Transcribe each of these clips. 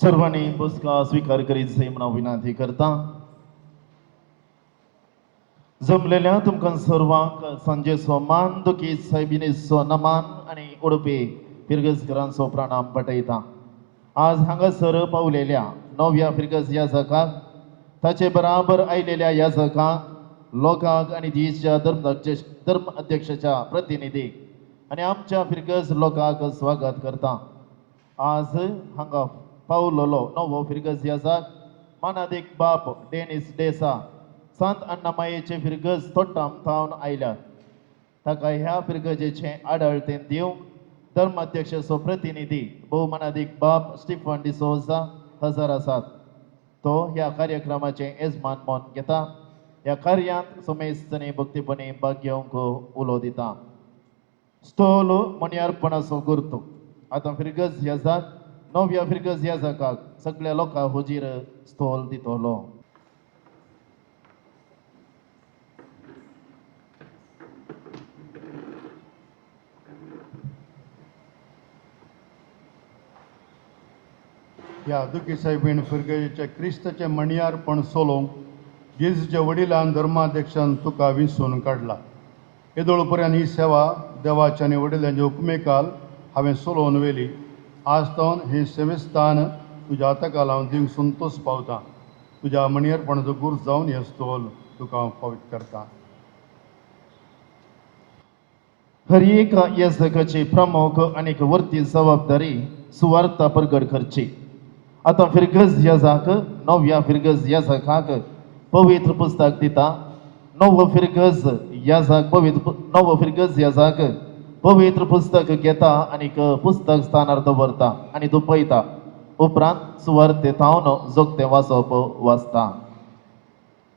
सर्वांनी बसका स्वीकार करीत जाई म्हणून विनंती करता. जमलेल्या तुमकां सर्वांक सांजेचो मान दुखी सायबिनेचो नमान आणि उडपी फिरगजकरांचो प्रणाम पटयता. आज हांगासर पावलेल्या नव्या फिरगज याजकाक ताचे बराबर आयलेल्या याजकांक लोकांक आणि देशच्या धर्म अध्यक्षाच्या प्रतिनिधीक आणि आमच्या फिरगज लोकांक स्वागत करता. आज हांगा पावलोलो नवो फिरगज याजक मानादिक बाप डेनिस डेसा संत अण्णामायेचे फिरगज तोट्टाम थावन आयल्यात. ताका ह्या फिरगजेचे आडळतें दिवंक धर्माध्यक्षाचो प्रतिनिधी भोवमानादिक बाप स्टीफन डिसोजा हजर आसात. तो ह्या कार्यक्रमाचे येजमान मोन घेता. ह्या कार्यांत समेस्तनी भक्तीपणी भाग घेवंक उलो दिता. स्थोल मणियार्पणाचो गुर्तू आतां फिरगज याजक नव्या फिरगज याजकाक सगळ्या लोकां हुजीर स्थोल दितलो. ह्या दुखी साहेबीण फिरगजेच्या क्रिस्ताचे मणियारपण सोलोवंक जेजूच्या वडिलान धर्माध्यक्षान तुका विंचून काडला. येदोळपर्यंत ही सेवा देवाच्या आनी वडिलांच्या हुकमेकाल हांवें सोलोवन व्हेली. आज तावन हे सेवेस्थान तुज्या हाताकाल हांव दिवंक संतोश पावता. तुज्या मणियारपणाचो गुर्त जावन हें स्थोल तुका हांव पवित्र करता. हर एक याजकाची प्रमुख आणि वर्ती जबाबदारी सुवार्ता प्रगट करची. आता फिरगज याजक नव्या फिरगज याजकाक पवित्र पुस्तक दिता. नवो फिरगज याजक पवित्र पुस्तक घेता आणि पुस्तक स्थानार दवरता आणि दुपयता. उपरांत सुवार्तेंतावन जोगते वाचप वाचता.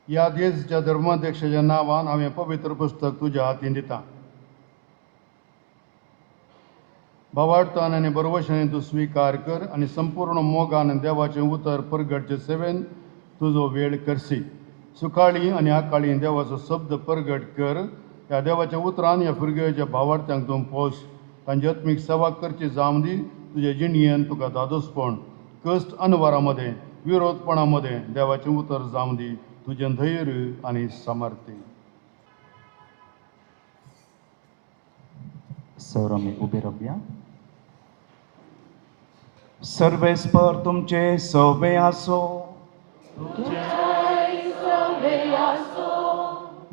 ह्या देशच्या धर्माध्यक्षाच्या नांवान हांवें पवित्र पुस्तक तुज्या हातीन दिता. भावार्थान आनी बरोवशेन तूं स्वीकार कर आनी संपूर्ण मोगान देवाचें उतर परगटचे सेवेन तुजो वेळ करशी. सुकाळी आनी आकाळी देवाचो शब्द परगट कर. ह्या देवाच्या उतरान ह्या फिरगेच्या भावार्थ्यांक तूं पोस. तांची आत्मीक सेवा करची जावं दी. तुजे जिणयेन तुका दादोसपण कश्ट अनवरामध्ये विरोधपणामध्ये देवाचें उतर जावं दी. तुजें धैर्य आनी सामर्थ्य. सर आमी उबे रावया. सर्वेस्पर तुमचे सवे आसो.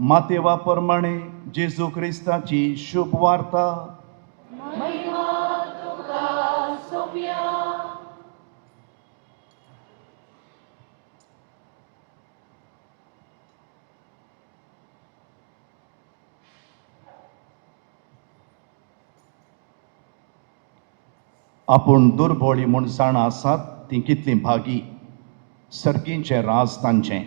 मातेवा प्रमाणे जेजू क्रिस्ताची शुभ वार्ता. आपूण दुर्बळी म्हूण जाणा आसात ती कितली भागी. सर्गींचें राज तांचें.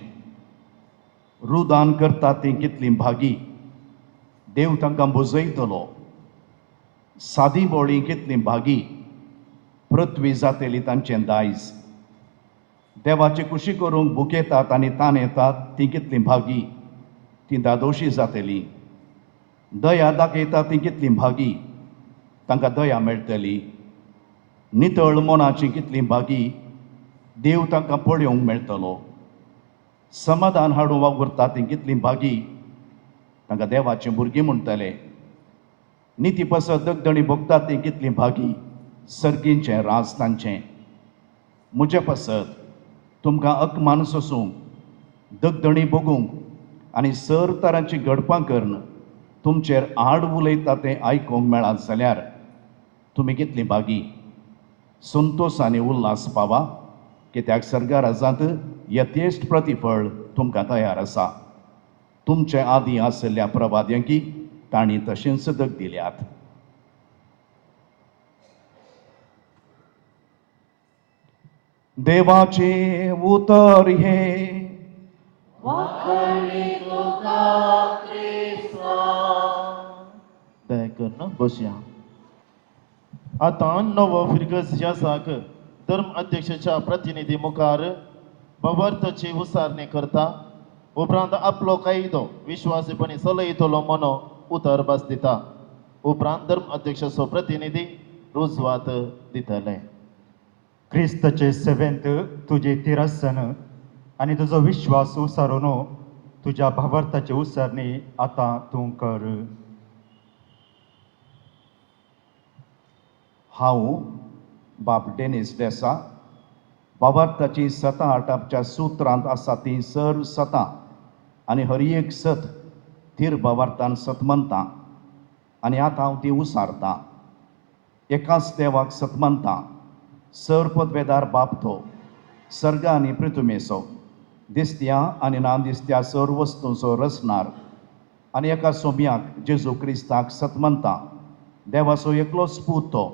रुदान करता ती कितली भागी. देव तांकां बुजयतलो. सादी बोळी कितली भागी. पृथ्वी जातेली तांचें दायज. देवाची कुशी करूंक भुकेतात आनी तान येतात ती कितली भागी. ती दादोशी जातेली. दया दाखयता ती कितली भागी. तांकां दया मेळटली. नितळ मोनाची कितली भागी. देव तांकां पळयोवंक मेळटलो. समाधान हाडून वावुरता ती कितली भागी. तांकां देवाचे भुरगीं म्हणटले. निती पसत दगदणी भोगता ती कितली भागी. सर्गींचें राज तांचें. म्हजे पसत तुमकां अकमान सोसूंक दगदणी भोगूंक आनी सर तरांची घडपां करून तुमचेर आड उलयता तें आयकूंक मेळत जाल्यार तुमी कितली भागी. संतोश आनी उल्हास पावा. कित्याक सर्गाराजांत यथेश्ट प्रतिफळ तुमकां तयार आसा. तुमचे आदीं आसल्या प्रवाद्यांकी तांणी तशेंच दग दिल्यात. देवाचे उतर हे. दया कर बसया. आता नवो फिरगज याजक धर्म अध्यक्षाच्या प्रतिनिधी मुखार भावार्थाची उसारणी करता. उपरांत आपलो कायदो विश्वासीपणी चलयतलो म्हणून उतर बस दिता. उपरांत धर्म अध्यक्षाचो प्रतिनिधी रुजवात दितले. क्रिस्तचे सेवेंत तुझे तिरसन आणि तुझो विश्वास उसारून तुझ्या भावार्थाची उसरणी आता तूं कर. हांव बाब डेनिस डेसा भावार्थाची सतां आटापच्या सुत्रांत आसा ती सर सतां आनी हर एक सत थीर भावार्थान सतमंतां आनी आतां हांव ती उसारतां. एकाच देवाक सतमंतां, सर पदवेदार बाप तो, सर्ग आनी पृथ्वीचो, दिसत्या आनी ना दिसत्या सर वस्तूंचो रचणार, आनी एका सोम्याक जेजू क्रिस्ताक सतमंतां, देवाचो एकलोच पूत तो,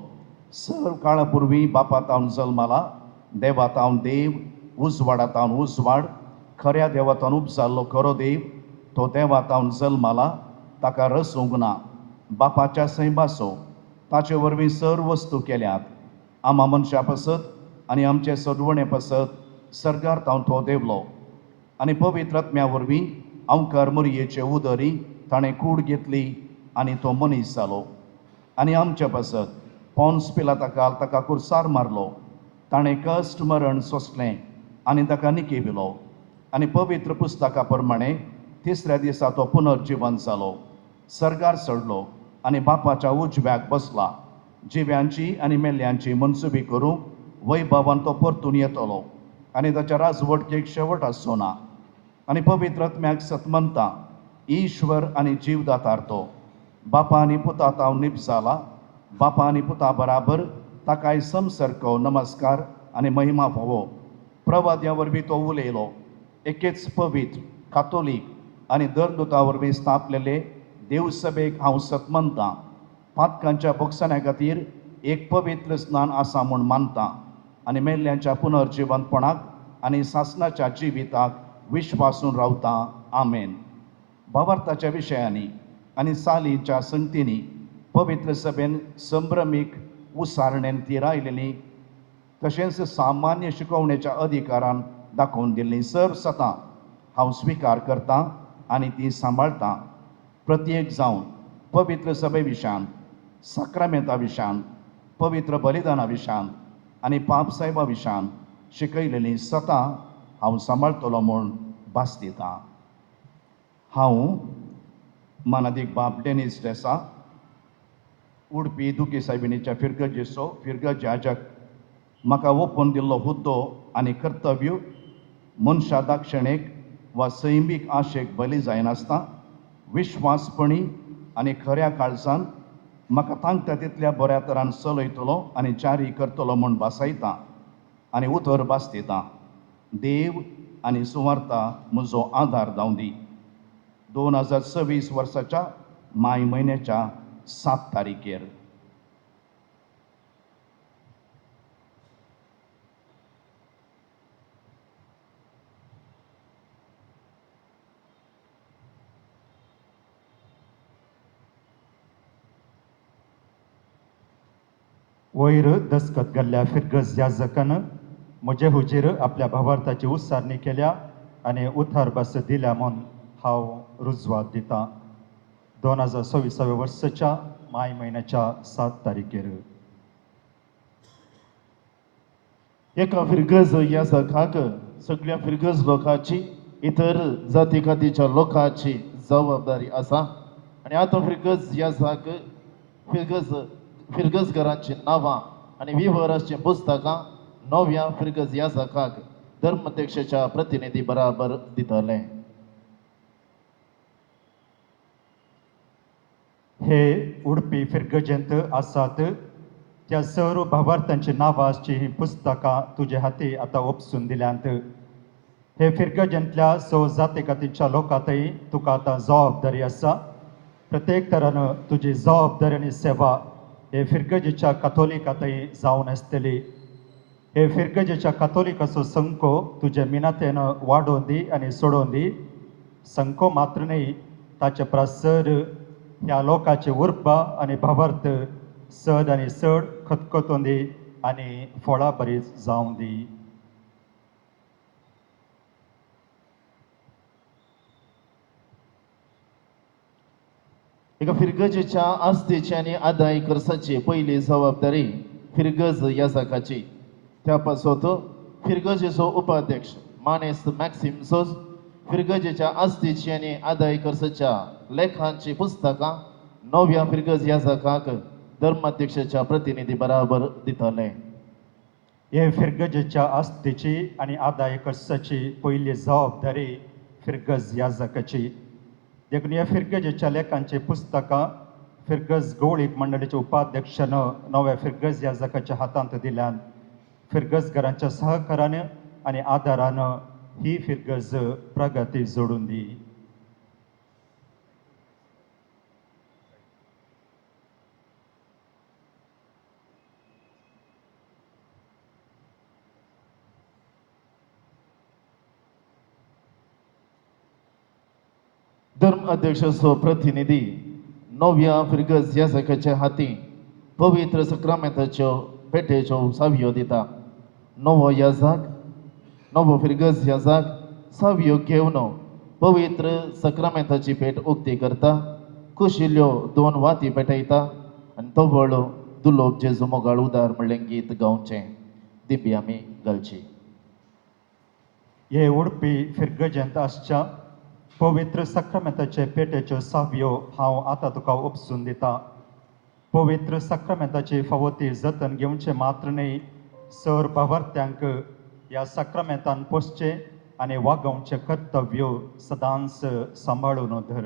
सर काळा पुर्वी बापातावन जल्माला, देवातावन देव, उजवाडातावन उजवाड, खऱ्या देवातावन उपजाल्लो खरो देव, तो देवातावन जल्माला, ताका रसूंक ना, बापाच्या सैबासो, ताचे वरवीं सर वस्तू केल्यात, आमा मनशां पसत आनी आमचे सदवणे पसत सर्गार तावन तो देवलो, आनी पवित्र आत्म्या वरवीं अवकार मुरयेचे उदरी ताणें कूड घेतली आनी तो मनीस जालो. आनी आमचे पसत पोन्स पिलाताकाल ताका कुर्सार मारलो, ताणें कश्ट मरण सोंसलें आनी ताका निकेविलो, आनी पवित्र पुस्तका प्रमाणे तिसऱ्या दिसा तो पुनर्जीवन जालो, सर्गार चडलो आनी बापाच्या उजव्याक बसला, जिव्यांची आनी मेल्ल्यांची मनसुबी करूंक वैभवान तो परतून येतलो, आनी ताच्या राजवटकेक शेवट आसचो ना. आनी पवित्र आत्म्याक सतमंतां, ईश्वर आनी जीवदातार तो, बापा आनी पुता तावन निप जाला, बापा आनी पुता बराबर ताकाय समसरको नमस्कार आनी महिमा फावो. प्रवाद्या वरवीं तो उलयलो, एकेच पवित्र कातोलीक आनी दरदुता वरवीं स्थापलेले देवसभेक हांव सतमंतां, पातकांच्या भोगसण्या खातीर एक पवित्र स्नान आसा म्हूण मानतां, आनी मेल्ल्यांच्या पुनर्जिवंतपणाक आनी सासणाच्या जिविताक विश्वासून रावतां. आमेन. भावार्थाच्या विशयांनी आनी सालींच्या संगतींनी पवित्र सभेन संभ्रमीक उसारणेन ती रायलेली, तशेंच सामान्य शिकवणेच्या अधिकारान दाखोवन दिल्लीं सर सतां हांव स्विकार करतां आनी ती सांबाळतां. प्रत्येक जावन पवित्र सभे विशांत, साक्रामेंता विशांत, पवित्र बलिदाना विशांत आनी पापसाहेबा विशांत शिकयलेलीं सतां हांव सांबाळटलो म्हूण भास दितां. हांव मानादीक बाब डेनिस डेसा उडपी दुकी सायबिणीच्या फिरगजेचो फिरगज याजक म्हाका ओपून दिल्लो हुद्दो आनी कर्तव्य मनशा दाक्षिणेक वा सैमीक आशेक बली जायनासता विश्वासपणी आनी खऱ्या काळजान म्हाका तांकता तितल्या बऱ्या तरान चलयतलो आनी जारी करतलो म्हूण भासायतां आनी उतर भास दितां. देव आनी सुवार्ता म्हजो आदार जावं दी. 2026 वर्साच्या माय म्हयन्याच्या 7 तारीखेर. वयर दसखत घाल्ल्या फिरगज याजकान म्हजे हुजेर आपल्या भावार्थाची उसारणी केल्या आनी उथार बस दिल्या म्हूण हांव रुजवात दितां. 2026 वर्साच्या माय म्हयन्याच्या 7 तारीखेर. एका फिरगज याजकाक सगळ्या फिरगज लोकांची इतर जाती खातीच्या लोकांची जबाबदारी आसा आनी आतां फिरगज याजक फिरगजगरांची नांवां आनी विवरांचीं पुस्तकां नव्या फिरगज याजकाक धर्मध्यक्षाच्या प्रतिनिधी बराबर दितले. हे उडपी फिरगजेंत आसात त्या सर्व भावार्थांची नांवांची ही पुस्तकां तुजे हाती आतां ओपसून दिल्यांत. हे फिरगजेंतल्या जाती खातीरच्या लोकांतय तुका आतां जबाबदारी आसा. प्रत्येक तरान तुजी जबाबदारी आनी सेवा हे फिरगजेच्या कातोलिकांतय जावन आसतली. हे फिरगजेच्या कातोलिकाचो संको तुजे मिनातेन वाडोवन दी आनी सोडोवन दी. संको मात्र न्ही, ताचे प्रसर ह्या लोकांचे उर्बा आनी भावार्थ सद आनी चड खतखतोवन दी आनी फळां बरी जावं दी. एका फिरगजेच्या आस्तेची आनी आदाय खर्चाची पयली जबाबदारी फिरगज याजकाची. त्यापासत फिरगजेचो उपाध्यक्ष मानेस मॅक्सिमसोस फिरगजेच्या आस्तीची आणि आदाय खर्चाच्या लेखांची पुस्तकां नव्या फिरगज ह्या जागाक धर्माध्यक्षाच्या प्रतिनिधी बराबर दितले. हे फिरगजेच्या आस्तीची आणि आदाय खर्चाची पयली जबाबदारी फिरगज याजकाची. देखून ह्या फिरगजेच्या लेखांची पुस्तकां फिरगज गवळीक मंडळीच्या उपाध्यक्षानं नव्या फिरगज याजकाच्या हातांत दिल्यान फिरगजकारांच्या सहकारान आणि आदारानं ही फिरगज प्रगती जोडून दी. धर्म अध्यक्षाचो प्रतिनिधी नव्या फिरगज याजकाच्या हाती पवित्र सक्रामेंताच्यो पेटेच्यो सावयो दिता. नवो फिरगज याजक सावयो घेवन पवित्र सक्रामेंताची पेट उक्ती करता, कुशिल्ल्यो 2 वाती पेटयता आनी तो व्हळ दुलोप जेजू मोगाळ उदार म्हणलें गीत गावचें. दिबी आमी घालची. हे उडपी फिरगजेंत आसच्या पवित्र सक्रामेंताचे पेटेच्यो सावयो हांव आतां तुका उपसून दिता. पवित्र सक्रामेंताची फावती जतन घेवचे मात्र न्ही, सर भावार्थ्यांक ह्या सक्रामेंतान पोसचे आनी वागोवचे कर्तव्य सदांच सांबाळून धर.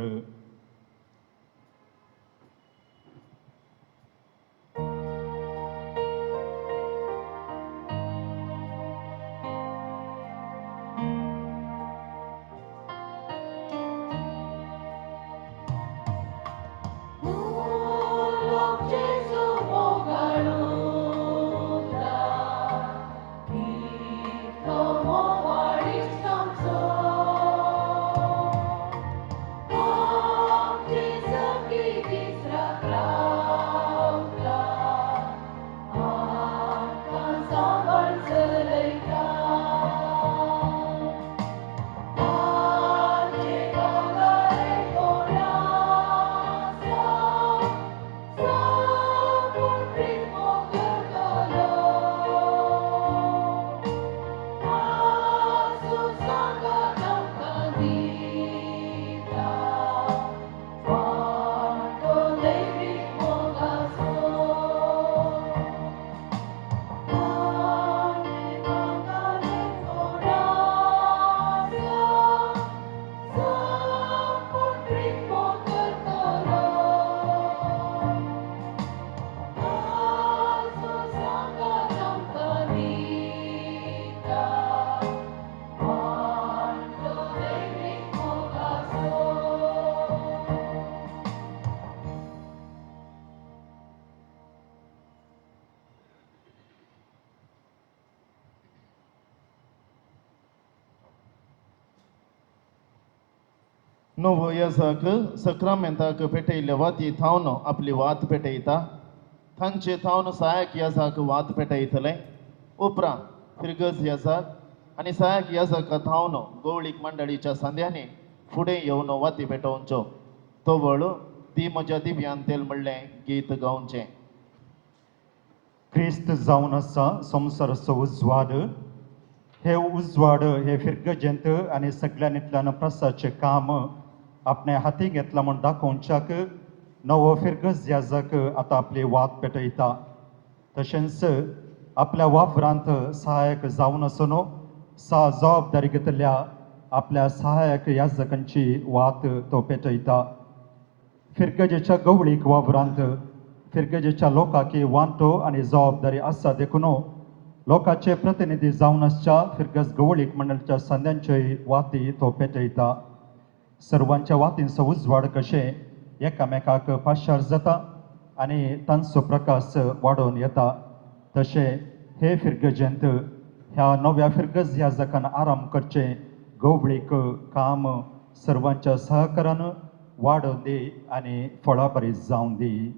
नवो याजक सक्रामेंताक पेटयल्ल्या वाती थावन आपली वात पेटयता. तांचे थावन सहायक याजक वात पेटयतले. उपरांत फिरगज याजक आनी सहायक याजका थावन गवळीक मंडळीच्या सांद्यांनी फुडें येवन वाती पेटोवच्यो. तो व्हळ ती म्हज्या दिव्यान तेल म्हणलें गीत गावचें. क्रिस्त जावन आसा संवसाराचो उजवाड. हे उजवाड हे फिरगजेंत आनी सगळ्यांतल्यान प्रसारचें काम आपणे हाती घेतला म्हूण दाखोवच्याक नवो फिरगज याजक आतां आपली वात पेटयता. तशेंच आपल्या वावरांत सहायक जावन आसून जबाबदारी घेतल्या आपल्या सहायक याजकांची वात तो पेटयता. फिरगजेच्या गवळीक वावरांत फिरगजेच्या लोकांक वांटो आनी जबाबदारी आसा देखून लोकांचे प्रतिनिधी जावन आसच्या फिरगज गवळीक मंडळाच्या संद्यांच्योय वाती तो पेटयता. सर्वांच्या वातींचो उजवाड कशें एकामेकाक पाशार जाता आनी तांचो प्रकाश वाडोवन येता, तशें हे फिरगजेंत ह्या नव्या फिरगज याजकान आराम करचें गवळीक काम सर्वांच्या सहकारान वाडोवन दी आनी फळां बरी जावं दी.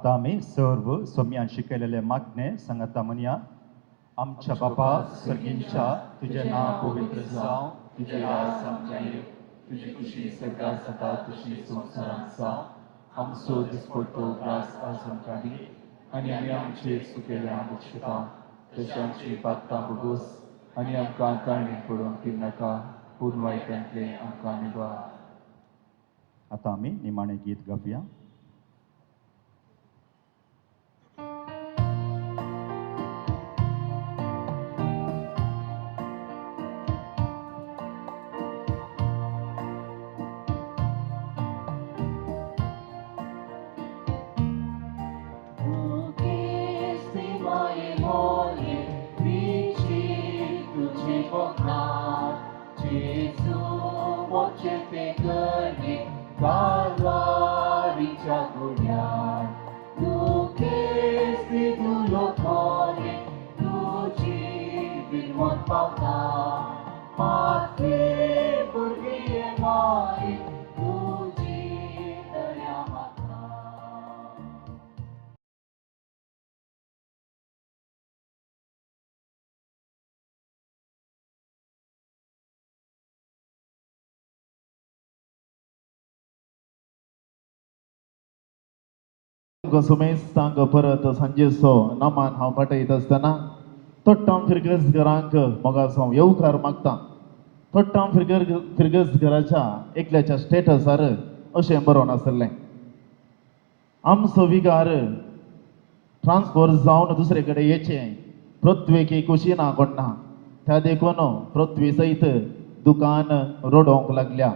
आता आम्ही सर्व सोम्यान शिकलेले मागणे सांगता म्हणया. आमच्या बापा सर्गींच्या तुझे नाव पवित्र जावं, तुझे राज आमच्या येवं, तुझी खुशी सगळ्या सदा तुझी संसारांत जावं. आमचो दिसपट्टो ग्रास आज आमकां दी, आनी आमी आमचे चुकेल्या मुक्षता तशें आमची पातकां भोगोस, आनी आमकां काळणीत पडोवंक दिवं नाका, पूण वायटांतले आमकां निवार. आता आम्ही निमाणे गीत गावया. सुमेस तांक परत सांजेचो नामान हांव पाठयत आसतना तोट्टाम फिरगसगरांक मोगासो येवकार मागता. तोट्टाम फिरगसगराच्या एकल्याच्या स्टेटसार अशें बरोवन आसलें, आमचो विगार ट्रान्सफर जावन दुसरे कडेन येचें पृथ्वेकी कुशीना कोण्णा, त्या देखून पृथ्वी सयत दुकान रोडोवंक लागल्या.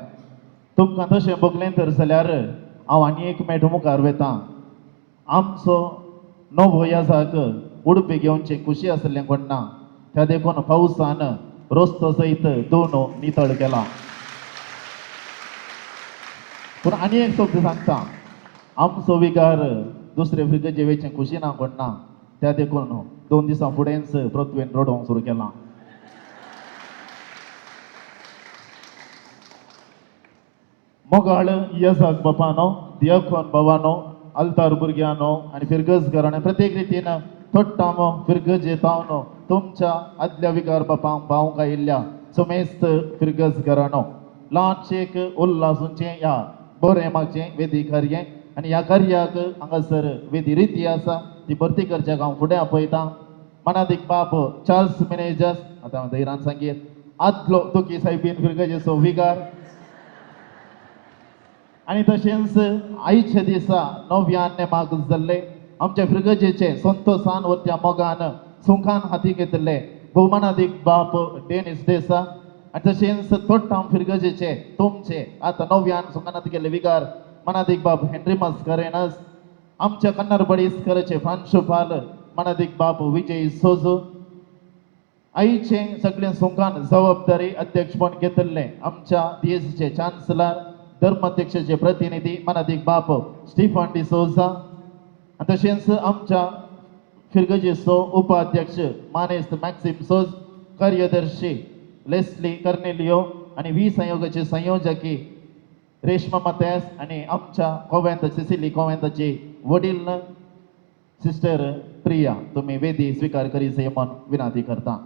तुमकां तशें बगलें तर जाल्यार हांव आनी एक मेट मुखार वेतां. आमचो नवो याजाक उडपी घेवनचे खुशी आसलें कोण्णा, त्या देखून पावसान रस्तो सयत दोन नितळ केला. पूण आनी एक शब्द सांगता, आमचो विगार दुसरे फ्रिगजे वेचें खुशी ना कोण्णा, त्या देखून 2 दिसां फुडेंच पृथ्वेन रोडोवंक सुरू केलां. मोगाळ येजाक बापानो, दियाकोन बाबानो, आल्तार भुरग्यानो आनी फिरगसगरांनी प्रत्येक रितीन तोट्टामो फिरगजे तावनो तुमच्या आदल्या विकार बापांक भावंक आयिल्ल्या सुमेस्त फिरगसगरांनो, ल्हानशें उल्हासूचें ह्या बरें मागचें वेदी कार्य आनी ह्या कार्याक हांगासर वेदी रिती आसा ती भरती करच्याक हांव फुडें आपयतां. मनादीक बाप चार्ल्स मॅनेजर्स, आतां हांव धैर्यान सांगीत, आदलो दुखी सायबीन फिरगजेचो विगार आनी तशेंच आयच्या दिसा नव्यान नेमाक जाल्ले आमच्या फिरगजेचे संतोषान वरच्या मोगान सुखान हाती घेतले भोवमानादीक बाप डेनिस देसा आनी तशेंच तोट्टाम फिरगजेचे तुमचे आतां नव्यान सुखान हाती गेल्ले विगार मनादीक बाप हेनरी मस्करेनस, आमच्या कन्नरबडी इस्कराचे प्रांशुपाल मनादीक बाप विजय सोजू, आईचे सगळे सुखान जबाबदारी अध्यक्षपण घेतले आमच्या देशचे चान्सलर धर्माध्यक्षाचे प्रतिनिधी मनादीक बाप स्टीफन डिसोजा, तशेंच आमच्या फिरगजेचो उपाध्यक्ष मानेस्त मॅक्सिम सोज, कार्यदर्शी लेस्ली कर्नेलियो आनी संयोगाचे संयोजकी रेश्मा मतेस आनी आमच्या कोवेंत सिसिली कोवेंताची वडील सिस्टर प्रिया, तुम्ही वेदी स्वीकार करीचे म्हूण विनंती करता.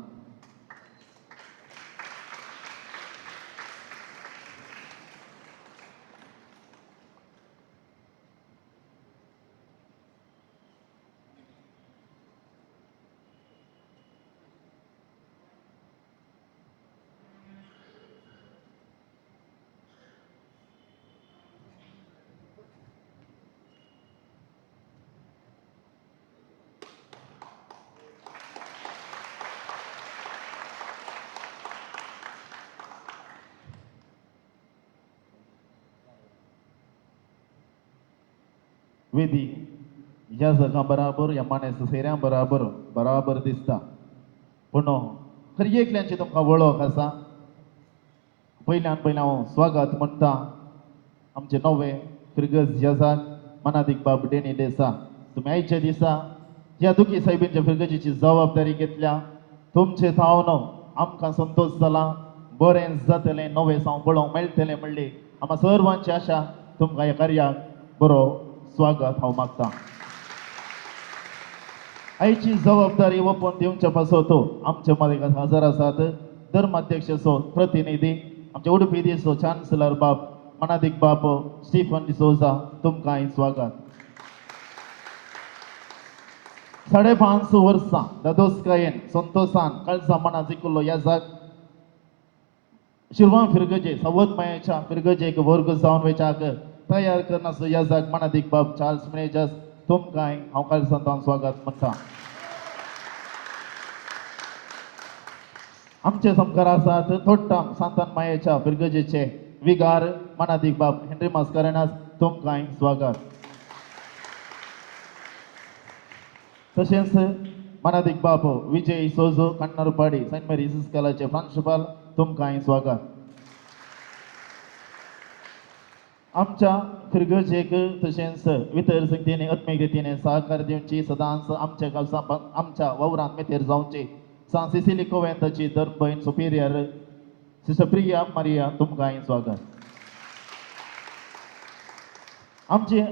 वेदी ह्या जगा बराबर ह्या माणेस सेऱ्या बराबर बराबर दिसता, पूण खरी एकल्यांची तुमकां वळख आसा. पयल्यान पयलें हांव स्वागत म्हणटा आमचे नवे फिरगज येजाक मनादीक बाब डेनी देसा. तुमी आयच्या दिसा ह्या दुखी सायबींच्या फिरगजीची जबाबदारी घेतल्या, तुमचे थावन आमकां संतोश जाला, बरें जातलें, नवें साव पळोवंक मेळटलें म्हणली आम्हा सर्वांची आशा. तुमकां ह्या कार्याक बरो स्वागत हांव मागतां. आईची जबाबदारी ओपून दिवच्या पासतो आमच्या मध्ये हजर आसात धर्माध्यक्ष सो प्रतिनिधी आमचे उडपी दिसो चान्सलर बाब मनादिक बाप स्टीफन डिसोजा तुमकां स्वागत 5.5 वर्सां दादोसकायेन संतोषान कळसा मना जिखलो ह्या जाग शिरवां फिरगजे सवत मायाच्या फिरगजेक वर्ग जावन वेचाक तयार करनासो ह्या जाग मनादिक बाब चार्ल्स मॅनेजर्स तुमकां हांव कळसांतान स्वागत म्हणटा आमचे समकार आसात थोडटाम सांतान मायेच्या फिरगजेचे विगार मनादिक बाब हेनरी मास्कारेनास तुमकां स्वागत तशेंच मनादिक बाब विजय सोजो कण्णारपाडी सेंट मेरीज इस्कॉलाचे प्रांशुपाल तुमकां स्वागत आमच्या फिरगजेक तशेंच इतर संख्येने आत्मीक रितीने सहकार दिवची सदांच आमच्या गांवचा आमच्या वावरांत मेथेर जावची सान सिसिली कोवेंताची धर्मभयण सुपिरियर सिस्टर प्रिया मारिया तुमकां स्वागत आमची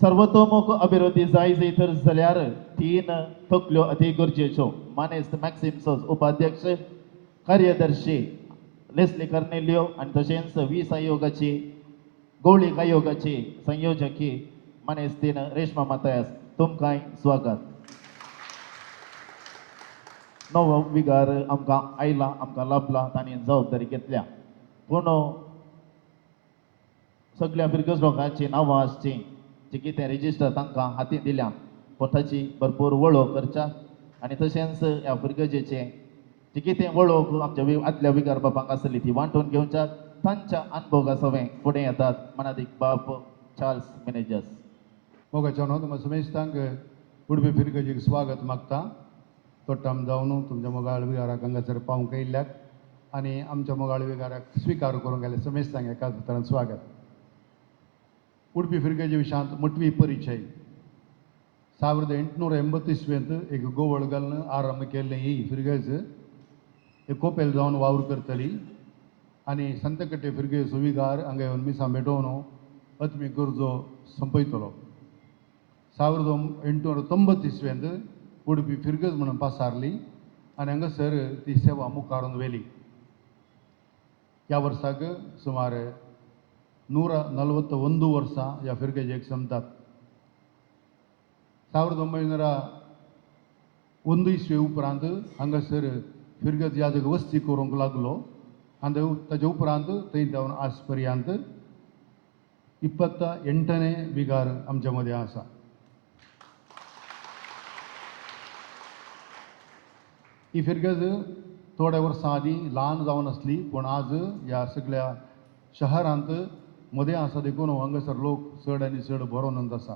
सर्वतोमुख अभिवृद्धी जाय तर जाल्यार 3 तकल्यो अति गरजेच्यो मानेस्त मॅक्सिम्स उपाध्यक्ष कार्यदर्शी लेस्ली कर्नेलियो आनी तशेंच 20 आयोगाची गवळीक आयोगाची संयोजकी मानेस्तीन रेश्मा मातयास तुमकां स्वागत नवो विगार आमकां आयला आमकां लाभला तांणी जबाबदारी घेतल्या पूण सगळ्या फिरगज लोकांची नांवां आसची जी कितें रेजिस्टर तांकां हातीन दिल्या पूण ताची भरपूर वळख करच्या आनी तशेंच ह्या फिरगजेचे जी कितें वळख आमच्या आदल्या विगार बाबांक आसली ती वांटून घेवच्या तांच्या अनुभव सवें फुडें येतात मनादिक बाब चार्ल्स मॅनेजर्स मोगाच्या न्हू तुमकां समेस्तांक उडपी फिरगजेक स्वागत मागता तोट्टाम जावन तुमच्या मोगाळ विगाराक हांगासर पावंक येयल्याक आनी आमच्या मोगाळ विगाराक स्विकार करूंक गेले समेस्तांक एकाच उतरान स्वागत उडपी फिरगजे विशयांत मोटवी परिचय 1889 एक गोवळ घालून आरंभ केल्लें ही फिरगज एक कोपेल जावन वावर करतली आनी संतकट्टे फिरगेचो विगार हांगा येवन मिसां भेटोवन आत्मीक गरजो संपयतलो 1899 उडपी फिरगज म्हणून पासारली आनी हांगासर ती सेवा मुखारून व्हेली ह्या वर्साक सुमार 141 वर्सां ह्या फिरगेजेक संपतात 1901 उपरांत हांगासर फिरगज ह्या जाग्यार वस्ती करूंक लागलो आनी ताचे उपरांत थंय जावन आज पर्यंत 28ने विगार आमच्या मदें आसा ही फिरगज थोड्या वर्सां आदीं ल्हान जावन आसली पूण आज ह्या सगळ्या शहरांत मदें आसा देखून हांगासर लोक चड आनी चड बरोनंद आसा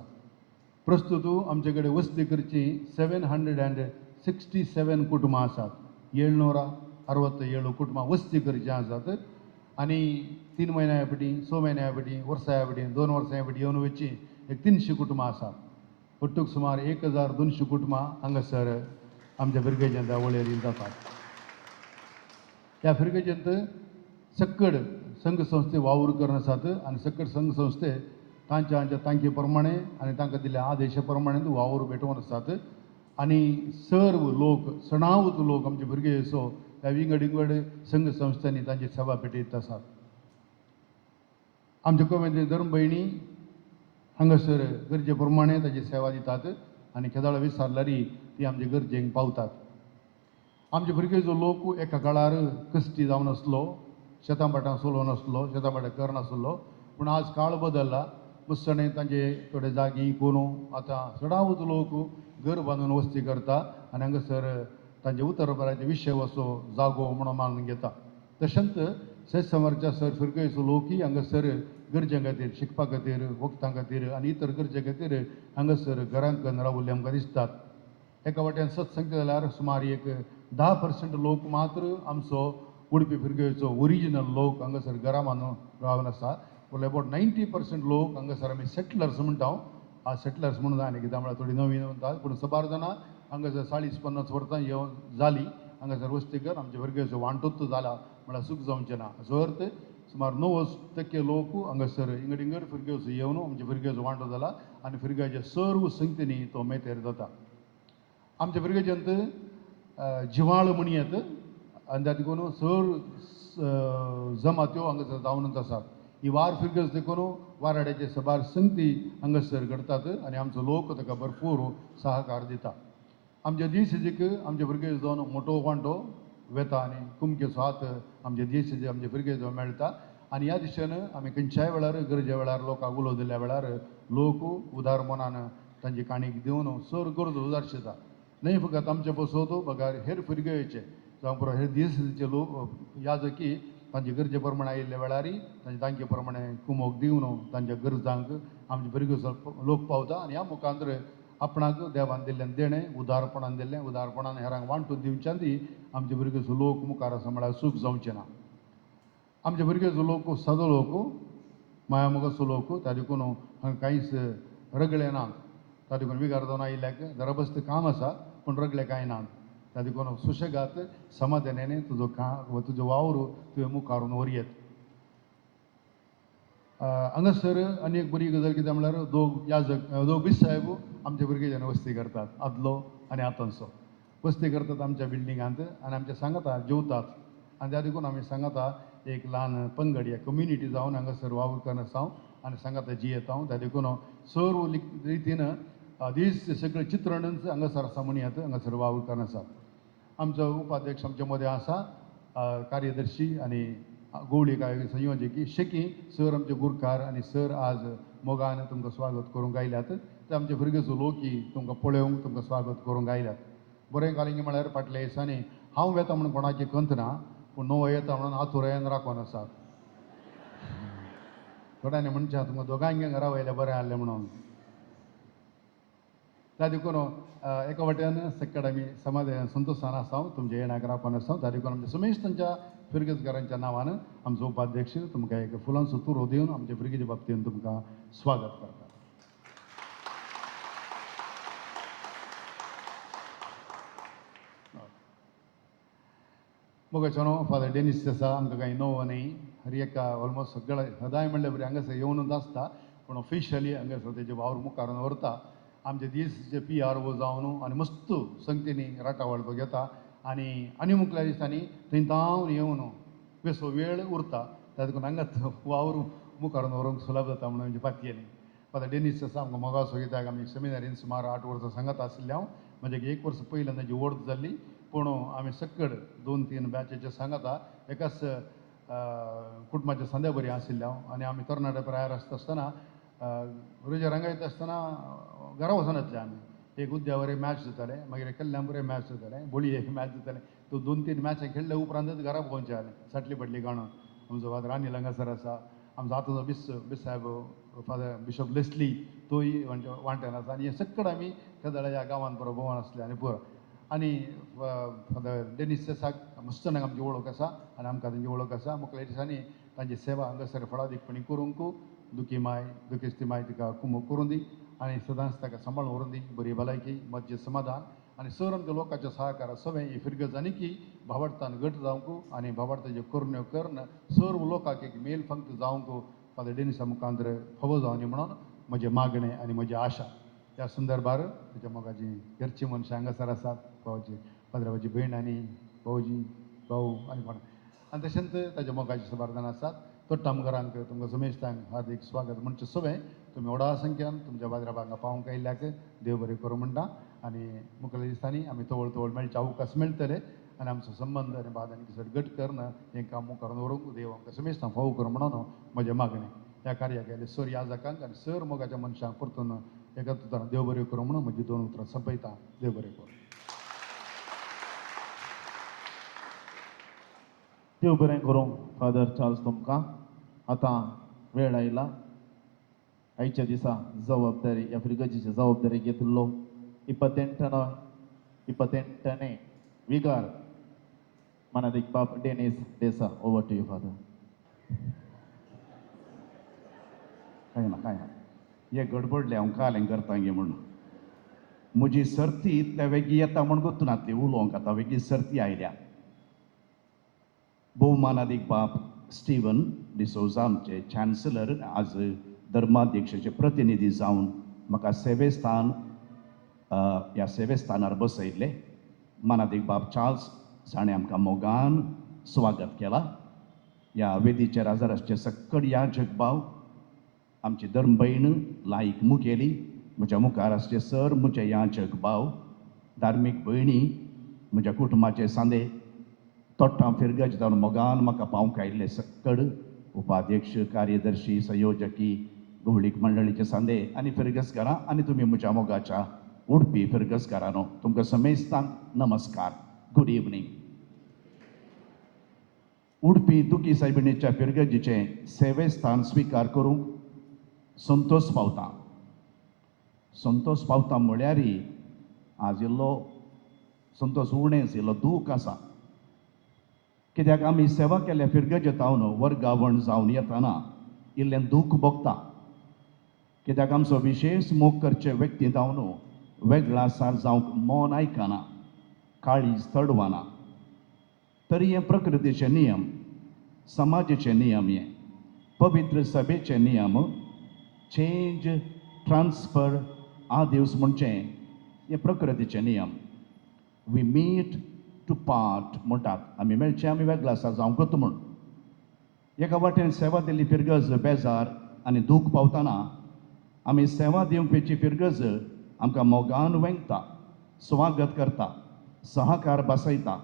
प्रस्तुत आमचे कडेन वस्ती करची 767 कुटुंबां आसात 767 कुटुंबां वस्ती करची आसात आनी 3 म्हयन्या फाटीं 6 म्हयन्या फाटीं वर्सां फाटीं 2 वर्सां फाटीं येवन वयची एक 300 कुटुंबां आसात पट्टूक सुमार 1200 कुटुंबां हांगासर आमच्या फिरगेजेंत वळेरींत जातात ह्या फिरगेजेंत सक्कड संघ संस्थे वावर करून आसात आनी सक्कड संघ संस्थे तांच्या तांके प्रमाणे आनी तांकां दिल्ल्या आदेशा प्रमाणे वावर भेटोवन आसात आनी सर्व लोक सणावत लोक आमचे भुरगे असो ह्या विंगड संघ संस्थांनी तांची सेवा पेटयत आसात आमचे गोव्यातले धर्म भयणी हांगासर गरजे प्रमाणे ताची सेवा दितात आनी केदाळ विसारल्यारी ती आमचे गरजेक पावतात आमचे भुरगे जो लोक एका काळार कश्टी जावन आसलो शेतां भाटां चलोवन आसलो शेतां भाटां करनासलो पूण आज काळ बदलला मुसणे तांचे थोडे जागी इकून आतां चडावत लोक घर बांदून वस्ती करता आनी हांगासर तांचे उतरपराचे विशय असो जागो म्हणून मानून घेता तशेंच सेंट समरच्या सर फिरगेचो लोकूय हांगासर गरजे खातीर शिकपा खातीर वखदां खातीर आनी इतर गरजे खातीर हांगासर घरांत रावल्ले आमकां दिसतात एका वाटेन सत्संग जाल्यार सुमार एक 10% लोक मात्र आमचो उडपी फिरगेचो ओरिजिनल लोक हांगासर घरां बांदून रावन आसा पूण अबावट 90% लोक हांगासर आमी सेटलर्स म्हणटा आज सेटलर्स म्हणून जाय न्ही कित्याक म्हळ्यार थोडी नवीन म्हणटात पूण सुमार जाणां हांगासर 40-50 वर्सां येवन जाली हांगासर वस्तीकर आमचे भुरग्याचो वांटोच जाला म्हळ्यार सूख जावचें ना हाचो अर्थ सुमार 90% लोक हांगासर इंगड फिरगेचो येवन आमचे भुरग्याचो वांटो जाला आनी फिरग्याच्या सर्व संख्येनी तो मेतेर जाता आमच्या भुरग्यांत जिवाळ म्हणी येत आनी तातूंत सर जमात्यो हांगासर जावनच आसात. ही वार फिरगस देखून वाराड्याचे सबार संगती हांगासर घडतात आनी आमचो लोक ताका भरपूर सहकार दिता. आमच्या दिसजेक आमचे भुरगे जावन मोठो वांटो वेता आनी कुमकेचो हात आमच्या दिसजे आमचे भुरगे जावन मेळटा. आनी ह्या दिशेन आमी खंयच्याय वेळार गरजे वेळार लोकांक उलो दिल्या वेळार लोक उदार मनान तांची काणीक दिवन सर गरजो उदारशिता. न्हय फकत आमचे बसोत बगार हेर भुरग्याचे जावं पुरो हेर दिसचे लोक याजकी तांचे गरजे प्रमाणे आयिल्ल्या वेळारी तांचे प्रमाणे कुमोक दिवन तांच्या गरजांक आमचे भुरगे लोक पावता. आनी ह्या मुखांतर आपणाक देवान दिल्लें देणें उदारपणान दिल्लें उदारपणान हेरांक वांटून दिवच्यान ती आमचे भुरगे लोक मुखार आसा म्हळ्यार सूख जावचें ना. आमचे भुरगे लोक सादो लोक माया मोगाचो लोक त्या देखून हांगा कांयच रगडे नात. त्या देखून विगार जावन आयिल्ल्याक जराबस्त काम आसा पूण रगडे कांय नात. त्या देखून सुशेगाद समाधानाने तुजो वावर तुवें मुखारून व्हरयत. हांगासर आनी एक बरी गजाल कितें म्हळ्यार दोग बीस साहेब आमचे भुरगे वस्ती करतात आदलो आनी आतांचो. वस्ती करतात आमच्या बिल्डिंगांत आनी आमच्या सांगाता जेवतात. आनी त्या देखून आमी सांगाता एक ल्हान पंगड या कम्युनिटी जावन हांगासर वावर करन आसा आनी सांगाता जियेता. त्या देखून सर्व रितीन दीस सगळे चित्रणच हांगासर आसा म्हणयात हांगासर वावर करन आसात. आमचो उपाध्यक्ष आमचे मदें आसा, कार्यदर्शी आनी गवळी काय संयोजकी शेकी सर आमचे गुरकार आनी सर आज मोगान तुमकां स्वागत करूंक आयल्यात. ते आमचे भुरगेचो लोकी तुमकां पळोवंक तुमकां स्वागत करूंक आयल्यात. बरें कालिंगे म्हळ्यार फाटल्या दिसांनी हांव येता म्हणून कोणाची खंत ना पूण णव येता म्हणून आतुरायन राखून आसात. थोड्यांनी म्हणचे तुमकां दोगांयक घरा वयल्या बरें आहलें म्हणून. त्या देखून एका वाटेन सकाळ आमी समाधान संतोशान आसा तुमच्या येण्याक राखून आसा. त्या देखून आमच्या समेस्तांच्या फिरगतकारांच्या नांवान आमचो उपाध्यक्ष तुमकां एक फुलांचो तुरो दिवन आमच्या भुरग्याच्या बाबतीन तुमकां स्वागत करता. मोगाचो फादर डेनिस आसा आमकां कांय नवो न्ही. हर एका ऑलमोस्ट सगळे सदांय म्हणल्यार बरें हांगासर येवनूच आसता पूण ऑफिशियली हांगासर तेजे वावर मुखार व्हरता. आमचे दीस जे PRO जावन आनी मस्त संगतीनी राटावळ तो घेता आनी मुखल्या दिसांनी थंय धांवन येवन बेसो वेळ उरता. त्या देखून हांगाच वावर मुखार व्हरूंक सुलभ जाता म्हणून म्हणजे पातयेनी. फादर डेनिस आसा आमकां मोगाचो कित्याक आमी सेमिनारीन सुमार 8 वर्सां सांगात आशिल्ले हांव. म्हणजे 1 वर्स पयलीं ताची ओड जाल्ली पूण आमी सकड 2-3 बॅचेचे सांगाता एकाच कुटुंबाच्या सांद्या बरी आशिल्ले हांव. आनी आमी तरणाटे प्रायार आसतना रुजा रंगा येता आसतना घरा वचून येतले आमी. एक उद्यावर मॅच जाताले मागीर कल्याणपुरे मॅच जाताले बोळी एक मॅच जाताले. तो 2-3 मॅच खेळ्ळे उपरांतच घरा पोवचे जालें. साटली फाटली गाणं आमचो फादर अनिल हांगासर आसा. आमचो आतांचो बीस साहेब फादर बिशप लेस्ली तोय वांट्यान आसा. आनी हे सकड आमी त्या जाल्यार ह्या गांवांत बरो भोंवून आसले आनी पुरो. आनी फादर डेनिस सेसाक मस्तनाक आमची वळख आसा आनी आमकां तांची वळख आसा. मुखल्या दिसांनी तांची सेवा हांगासर फळादीकपणी करूंक दुखी माय दुखेस्ती माय तिका कुमोक करून दी आनी सदांच ताका सांबाळून व्हरून दी. बरी भलायकी मज्जे समाधान आनी सर आमच्या लोकांच्या सहकारा सवय ही फिरगत आनी की भावार्थान घट जावंक आनी भावार्थाच्यो करण्यो करन सर्व लोकांक एक मेल फंक्त जावंक फादर डेनिसा मुखांतर फावो जावनी म्हणून म्हजें मागणें आनी म्हजी आशा. ह्या संदर्भार तुज्या मोगाची घरची मनशां हांगासर आसात. भावाची फादराची भयण आनी भाऊजी भाऊ आनी कोण आनी तशेंच ताच्या मोगाची सबारदान आसात. तोट्टामकारांक तुमकां समेस्तांक हार्दिक स्वागत म्हणचे सवय तुमी व्हडा संख्यान तुमच्या बाजराबांगा पावंक आयिल्ल्याक देव बरें करूं म्हणटा. आनी मुखेल्या दिसांनी आमी तवळ तवळ मेळचे अवकाश मेळटले आनी आमचो संबंद आनी बाद आनी किसर घट करन हें काम मुखार व्हरूंक देव आमकां समेस्तांक फावो करूं म्हणून म्हजें मागणें. ह्या कार्याक आयले सर याजकांक आनी सर मोगाच्या मनशांक परतून एका उतरां देव बरें करूं म्हणून म्हजी 2 उतरां संपयता. देव बरें करूं. देव बरें करूं फादर चार्ल्स तुमकां. आतां वेळ आयला आयच्या दिसा जबाबदारी ह्या फिरगतीची जबाबदारी घेतिल्लो 28ನೇ विगार मानादिक बाब डेनिस देसा. Over to you father. कांय ना हे गडबडले हांव कालें करता गे म्हणून म्हजी सर्ती त्या वेगी येता म्हण गुंतनातली उलोवंक आतां वेगी सर्ती आयल्या. भोवमानादीक बाब स्टीवन डिसोजा आमचे चान्सलर आज धर्माध्यक्षाचे प्रतिनिधी जावन म्हाका सेवेस्थान ह्या सेवेस्थानार बसयल्ले मानादीक बाब चार्ल्स हाणें आमकां मोगान स्वागत केलां. ह्या वेदीचेर आजार आसचे सक्कड याजक भाव, आमची धर्म भयण लायक मुखेली, म्हज्या मुखार आसचे सर म्हजे याजक भाव, धार्मीक भयणी, म्हज्या कुटुंबाचे सांदे, तोट्टां फिरगज जावन मोगान म्हाका पावंक आयिल्ले सक्कड उपाध्यक्ष, कार्यदर्शी, संयोजकी, गवळीक मंडळीचे सांदे आनी फिरगसकारां आनी तुमी म्हज्या मोगाच्या उडपी फिरगसकारांनो, तुमकां समेस्तांक नमस्कार. Good evening. उडपी दुखी सायबिणीच्या फिरगजीचें सेवेस्थान स्विकार करूंक संतोश पावता. संतोश पावता म्हळ्यारय आज इल्लो संतोश उणेंच, इल्लो दूख आसा. कित्याक आमी सेवा केल्ल्या फिरगजेतावन वर्गावण जावन येतना इल्लें दूख भोगता. कित्याक आमचो विशेश मोग करचे व्यक्ती जावन वेगळा आसार जावंक मोन आयकना, काळीज चडवना. तरी हे प्रकृतीचे नियम, समाजाचे नियम, हे पवित्र सभेचे नियम, चेंज, ट्रान्सफर, आदिवस म्हणचे हे प्रकृतीचे नियम. वी मीट टू पार्ट म्हणटात, आमी मेळचे आमी वेगळा आसा जावंकच म्हूण. एका वाटेन सेवा दिल्ली फिरगज बेजार आनी दूख पावतना आमी सेवा दिवपेची फिरगज आमकां मोगान वेंगता, स्वागत करता, सहकार बसयता,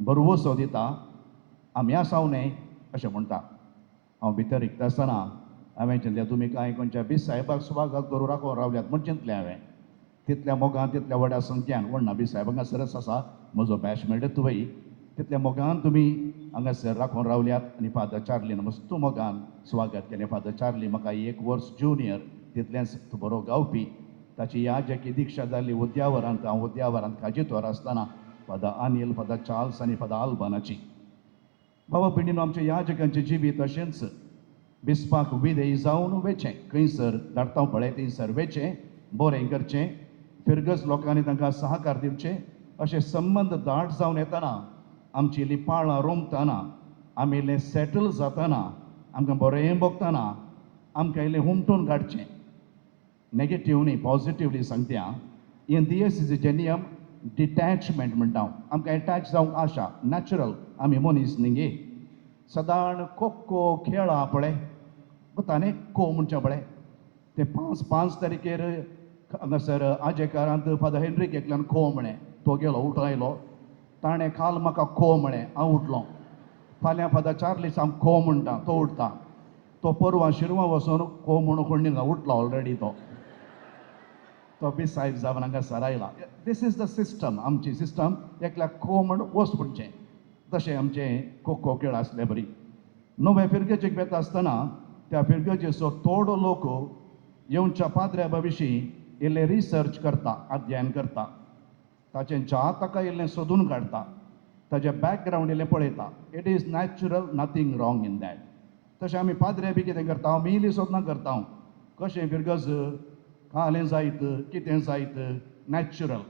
बरवसो दिता. आमी आसावने अशें म्हणटा. हांव भितर रिकता आसतना हांवें चिंतलें तुमी कांय खंयच्या बीस साहेबाक स्वागत करून राखून रावल्यात म्हूण चिंतलें हांवें. तितल्या मोगान, तितल्या व्हड्या संख्यान व्हडना बी साहेब हांगासरच आसा, म्हजो बॅचमेट तुवय, तितल्या मोगान तुमी हांगासर राखून रावल्यात. आनी फादर चार्लीन मस्त मोगान स्वागत केलें. फादर चार्ली म्हाका 1 वर्स ज्युनियर, तितलेंच बरो गावपी. ताची याजकी दिक्षा जाल्ली उद्यावरांत, हांव उद्यावरांत काजीतोर आसतना फादर अनिल, फादर चार्ल्स आनी फादर आल्बानाची. बाबा पिडीन आमच्या याजकांचें जिवीत अशेंच बिस्पाक विधेय जावन वेचें, खंयसर धाडटा पळय थंयसर वेचें, बरें करचें, फिरगस लोकांनी तांकां सहकार दिवचें. अशें संबंद दाट जावन येतना, आमची इल्लीं पाळां रोमतना, आमी इल्लें सेटल जातना, आमकां बरें भोगतना आमकां इल्लें हुमटून काडचें. नेगेटीव न्ही, पॉजिटीवली सांगता. हे दियेसीचे नियम डिटॅचमेंट म्हणटा हांव. आमकां एटॅच जावंक आशा, नॅचरल, आमी मनीस न्ही गे. सदां खोखो खेळा पळय, वता न्ही खो म्हणचे पळय, ते 5 तारखेर हांगासर आजेकारांत फादर हेनरीक एकल्यान खो म्हणें. तो गेलो उठून आयलो, ताणें काल म्हाका खो म्हणें, हांव उठलो. फाल्यां फादर चार्लीस हांव खो म्हणटा, तो उठता. तो परवां शिरवां वचून खो म्हणून कोण ना, उठलो ऑलरेडी तो. तो बी सायब जावन हांगासर आयला. दीस इज द सिस्टम, आमची सिस्टम. एकल्याक खो म्हण वच म्हणचें, तशें आमचें खोखो खेळ आसले बरी. नवे फिरगेचेक वेता आसतना त्या फिरगेचेचो थोडो लोक येवच्या पाद्र्या विशीं इल्लें रिसर्च करता, अध्ययन करता. ताचें ताका इल्लें सोदून काडटा, ताचें बॅकग्रावंड इल्लें पळयता. It is natural, nothing wrong in that. तशें आमी पाद्रे बी कितें करता, हांव मेली सोदना करता. हांव कशें फिरगज कालें जायत, कितें जायत, नॅचरल.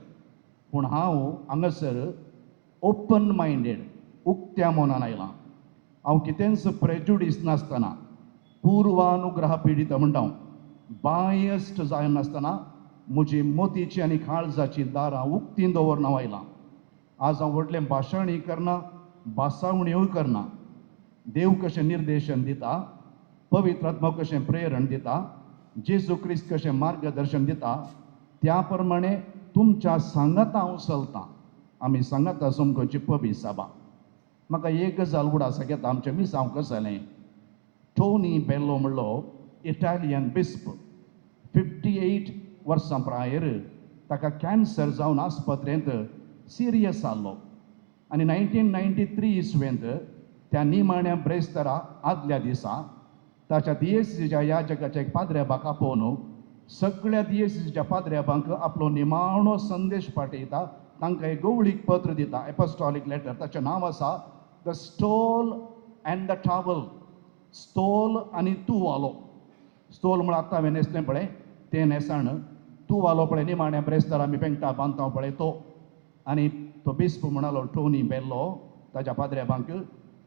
पूण हांव हांगासर ओपन मायंडेड, उक्त्या मनान आयलां. हांव कितेंच प्रेजुडीस नासतना, पूर्वानुग्रह पिडीत म्हणटा हांव, बायस्ड जाय नासतना म्हजी मोतीची आनी काळजाची दारां उक्तीं दवरून हांव आयलां. आज हांव व्हडलें भाशणूय करना, भासावण्योय करना. देव कशें निर्देशन दिता, पवित्र आत्मा कशें प्रेरण दिता, जेजू क्रिस्त कशें मार्गदर्शन दिता, त्या प्रमाणे तुमच्या सांगाता हांव चलतां. आमी सांगाता समकोची पबी सभा. म्हाका एक गजाल उडास घेता, आमचें मिसांव जालें. टोनी बेल्लो म्हणलो इटालियन बिस्प, 58 वर्सां प्रायर ताका कॅन्सर जावन आस्पत्रेंत सिरियस जाल्लो. आनी 1993 इसवेंत त्या निमाण्या ब्रेस्तरा आदल्या दिसा ताच्या दियेसीच्या याजकाच्या एक पाद्र्याबाक आपोवन सगळ्या दियेसीच्या पाद्र्याबांक आपलो निमाणो संदेश पाठयता. तांकां एक गवळीक पत्र दिता, एपॉस्टॉलिक लेटर. ताचें नांव आसा the stole and the towel. Stole आनी तुवालो. स्टोल म्हळ्यार आतां हांवें न्हेसलें पळय तें नेसाण, तुवालो पळय निमाण्या ब्रेस्तार आमी पेंगटा बांदता पळय तो. आनी तो बिस्प म्हणलो टोनी बेल्लो ताच्या पाद्र्याबांक,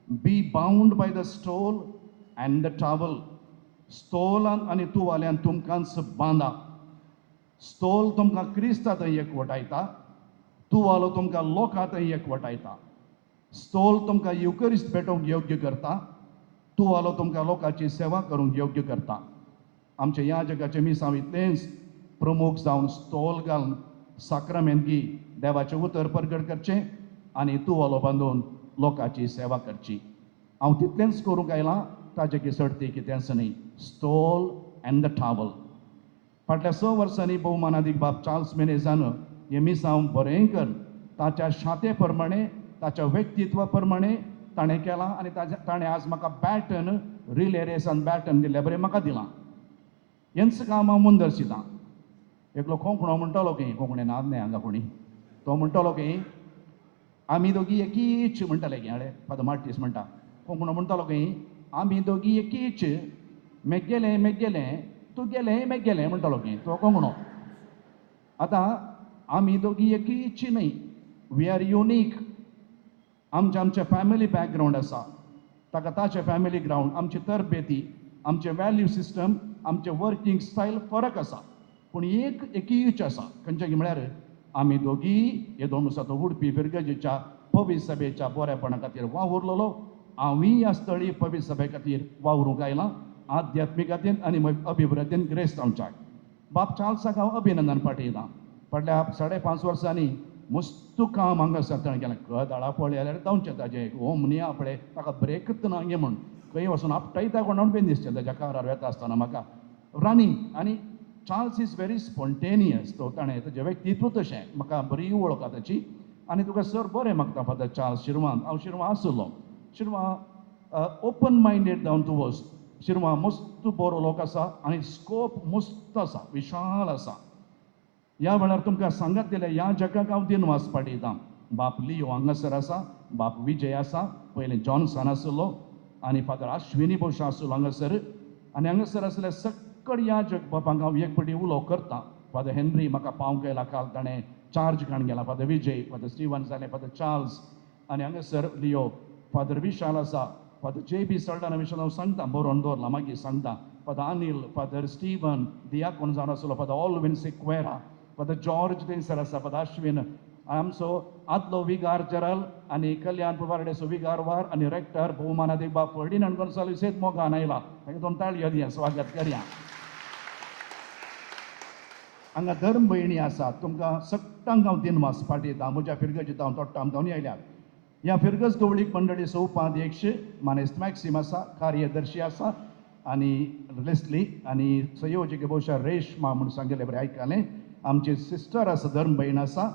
be bound by the stole and the towel. स्टोलान आनी तुवाल्यान तुमकांच बांदा. स्टोल तुमकां क्रिस्ता थंय एकवटायता, तुवालो तुमकां लोकां थंय एकवटायता. स्टोल तुमकां युकरिस्ट पेटोवंक योग्य करता, तुवालो तुमकां लोकांची सेवा करूंक योग्य करता. आमच्या ह्या जगाचे मिसांव इतलेंच प्रमुख जावन स्टोल घालून साक्रामेंत घी देवाचें उतर परगट करचें आनी तुवालो बांदून लोकांची सेवा करची. हांव तितलेंच करूंक आयलां, ताजे सर्ती कितेंच न्ही. Stole and the towel. फाटल्या 6 वर्सांनी भौमानादीक बाब चार्ल्स मेनेझान हे मिसांव बरेंकर ताच्या शाते प्रमाणे, ताच्या व्यक्तित्वा प्रमाणे ताणें केलां आनी ताणें आज म्हाका बॅटन रिले रेसान बॅटन दिल्लें बरें म्हाका दिलां. हेंच काम हांव मुंदरशितां. एकलो कोंकणो म्हणटलो की, कोंकणी नाद न्ही हांगा कोणी, तो म्हणटलो की आमी दोगी एकीच म्हणटाले की, हाडे फादर मार्टीस म्हणटा, कोंकणो म्हणटलो की आमी दोगी एकीच, मेगेलें तुगेलें मेगेलें म्हणटलो की तो कोंकणो. आतां आमी दोगी एकीच न्ही, वी आर युनीक. आमचें फॅमिली बॅकग्रावंड आसा, ताका ताचें फॅमिली ग्रावंड, आमची तरबेती, आमचें वॅल्यू सिस्टम, आमचें वर्किंग स्टायल फरक आसा, पूण एकीच आसा. खंयचें म्हळ्यार आमी दोगी हे 2007 उडपी पिरगजेच्या पवित्र सभेच्या बरेपणा खातीर वावुरलेलो. हांवूय ह्या स्थळी पवित्र सभे खातीर वावरूंक आयलां, आध्यात्मिकतेंत आनी अभिवृद्धींत ग्रेस्त आमच्याक. बाब चार्ल्साक हांव अभिनंदन पाठयतां. फाटल्या 5.5 वर्सांनी मस्त काम हांगासर ताणें केलें. कदाळा पळय जाल्यार जावचें ताजें होम न्ही आपणें ताका ब्रेकच ना गे म्हूण खंय वचून आपटायता कोणाक बीन दिसचें ताच्या कारार वेता आसतना म्हाका रनींग. आनी चार्ल्स इज व्हेरी स्पॉन्टेनियस. तो ताणें ताजें व्यक्तित्व तशें म्हाका बरी वळख आसा ताची. आनी तुका सर बरें मागता फादर चार्ल्स शिरवान. हांव शिरवा आसलो. शिरवा ओपन मायंडेड जावन तूं वच. शिरवा मस्त बरो लोक आसा आनी स्कोप मस्त आसा, विशाल आसा. ह्या वेळार तुमकां सांगत गेल्यार ह्या जगाक हांव दिनवास पाठयतां. बाप लियो हांगासर आसा, बाप विजय आसा, पयलीं जॉन्सन आसलो, आनी फादर अश्विनी भोशा आसलो हांगासर. आनी हांगासर आसल्या सकट ह्या जग बापांक हांव एक फावटी उलो करतां. फादर हेनरी म्हाका पावंक येयला काल, ताणें चार्ज घेवन गेला. फादर विजय, फादर स्टिवन जालें, फादर चार्ल्स, आनी हांगासर लियो, फादर विशाल आसा, फादर JB सल्डाना विशयान हांव सांगतां, बरोवन दवरला मागीर सांगतां. फादर अनिल, फादर स्टिवन, दियाकोन जावन आसलो, father Alvin Sequeira, father George थंयसर आसा, फादर अश्विन, आमचो आदलो विगार जनरल आनी कल्याण पुवारडेचो विगारवार आनी रेक्टर भौमानादीक बाब फर्डिनांड गोन्साल्वीस मोगान आयला. ताका 2 ताळयो दिया, स्वागत करया. हांगा धर्म भयणी आसात, तुमकां सगळ्यांक हांव दिनवास पाठयतां. म्हज्या फिरगजीत हांव तोट्टा आमदावनी आयल्यात. ह्या फिरगज गवळीक मंडळीचो उपाध्यक्ष मानेस्त मॅक्सिम आसा, कार्यदर्शी आसा, आनी लेस्ली, आनी संयोजक भोवशा रेशमा म्हूण सांगलें बरें आयकलें. आमची सिस्टर आसा, धर्म भयण आसा,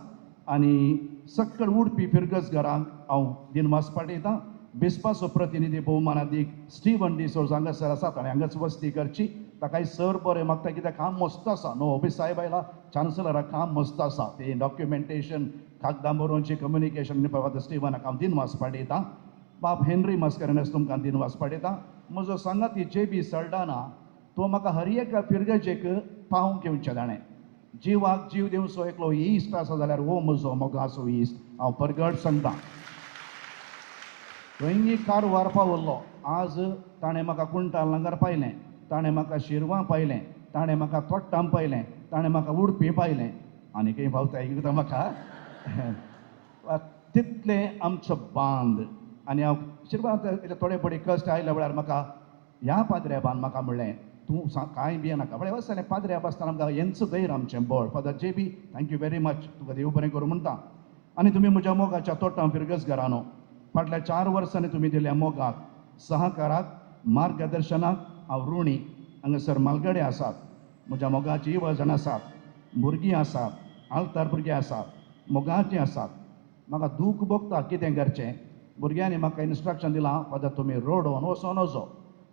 आनी सक्कळ उडपी फिरगज घरांक हांव दिनवास पाठयतां. बिस्पाचो प्रतिनिधी भौमानादीक स्टिवन डिसोजा हांगासर आसा, ताणें हांगाच वस्ती करची. ताकाय सर बरें मागता, कित्याक काम मस्त आसा. नो ऑफिस साहेब आयला, चान्सलराक काम मस्त आसा. तें डॉक्युमेंटेशन, कागदां बरोवचें, कम्युनिकेशन फादर स्टिवनाक हांव दिनवास पाठयतां. बाब हेनरी मास्करेनस तुमकां दिनवास पाठयतां. म्हजो सांगाती JB सल्डाना, तो म्हाका हर एका फिरगजेक पावंक येवचें ताणें. जिवाक जीव दिवचो एकलो इश्ट आसा जाल्यार हो म्हजो मोगाचो इश्ट. हांव परगट सांगतां. थंय कारवार पावल्लो. आज ताणें म्हाका कुंटाल नगर पायलें, ताणें म्हाका शिरवां पायलें, ताणें म्हाका तोट्टाम पायलें, ताणें म्हाका उडपी पायलें, आनी खंय पावता एकदां म्हाका तितलें आमचो बांद. आनी हांव शिरवां थोडे पडी कश्ट आयल्या वेळार म्हाका ह्या पाद्र्याबान म्हाका म्हणलें, तूं कांय भिये नाका. बरें वच जालें, पाद्र्याब आसतना आमकां हेंच धैर आमचें बळ. Father JB, thank you very much, तुका देव बरें करूं म्हणटा. आनी तुमी म्हज्या मोगाच्या तोट्टां फिरगज घरानो फाटल्या 4 वर्सांनी तुमी दिल्या मोगाक, सहकाराक, मार्गदर्शनाक हांव ऋणी. हांगासर मालगडे आसात, म्हज्या मोगाची इवळजण आसात, भुरगीं आसात, आलतार भुरगीं आसात, मोगाचीं आसात. म्हाका दूख भोगता कितें करचें. भुरग्यांनी म्हाका इन्स्ट्रक्शन दिलां, फादर तुमी रोडोन वचोन वचो,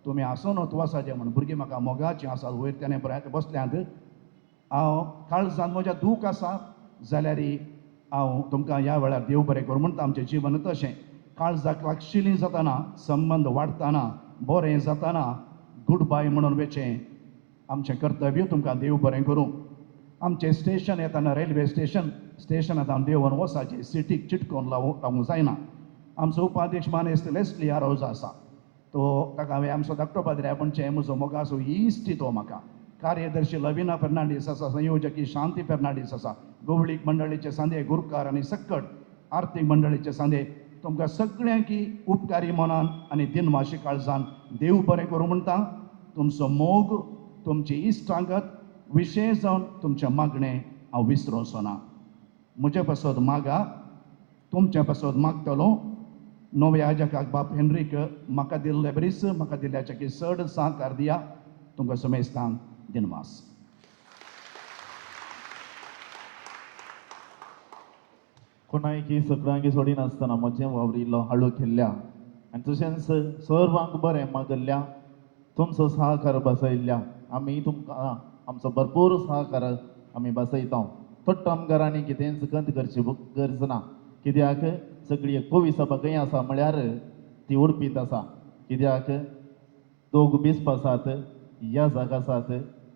तुमी आसनूच वचाचें म्हूण. भुरगीं म्हाका मोगाचीं आसात. वयर तेणे बऱ्याक बसल्यांत. हांव काळजांत म्हज्या दूख आसा जाल्यार हांव तुमकां ह्या वेळार देव बरें करूं म्हणटा. आमचें जिवन तशें काळजाक लागशिल्लीं जाताना, संबंद वाडटाना, बरें जाताना गूड बाय म्हणून वेचें आमचें कर्तव्य. तुमकां देव बरें करूं. आमचें स्टेशन येताना रेल्वे स्टेशनांत हांव देंवन वसाचें सिटीक चिटकोवन रावूंक जायना. आमचो उपाध्यक्ष मानेस्त लेस्ली आरोज आसा, तो ताका हांवें आमचो धाकटो पाद्र्या म्हणचें म्हजो मोगाचो इश्ट तो म्हाका. कार्यदर्शी लविना फर्नांडीस आसा, संयोजकी शांती फर्नांडीस आसा, गोवळीक मंडळीचे सांदे गुरकार आनी सक्कट आर्थीक मंडळीचे सांदे तुमकां सगळ्यांकी उपकारी मनान आनी दिनवाशी काळजान देव बरें करूं म्हणटा. तुमचो मोग, तुमची इश्टांगत, विशेश जावन तुमचें मागणें हांव विसरूंचो ना. म्हजे पासत मागा, तुमचे पासत मागतलो. नवे याजकाक बाप हेनरीक म्हाका दिल्ले ब्रिस, म्हाका दिल्ल्याचे की चड सहकार दिया. तुमकां समेस्तान दिनवास. कोणायकी सगळ्यांकी सोडी नासतना म्हजें वावरिल्लो हाळू खेळ्ळ्या आनी तशेंच सर्वांक बरें मागल्ल्या तुमचो सहकार बसयल्ल्या आमी तुमकां आमचो भरपूर सहकार आमी बसयता. थोड्ड आमकारांनी कितेंच गंत करची गरज ना, कित्याक सगळी एकवी सभा खंय आसा म्हळ्यार ती उडपीत आसा. कित्याक दोग बीस आसात, ह्या जाग आसात,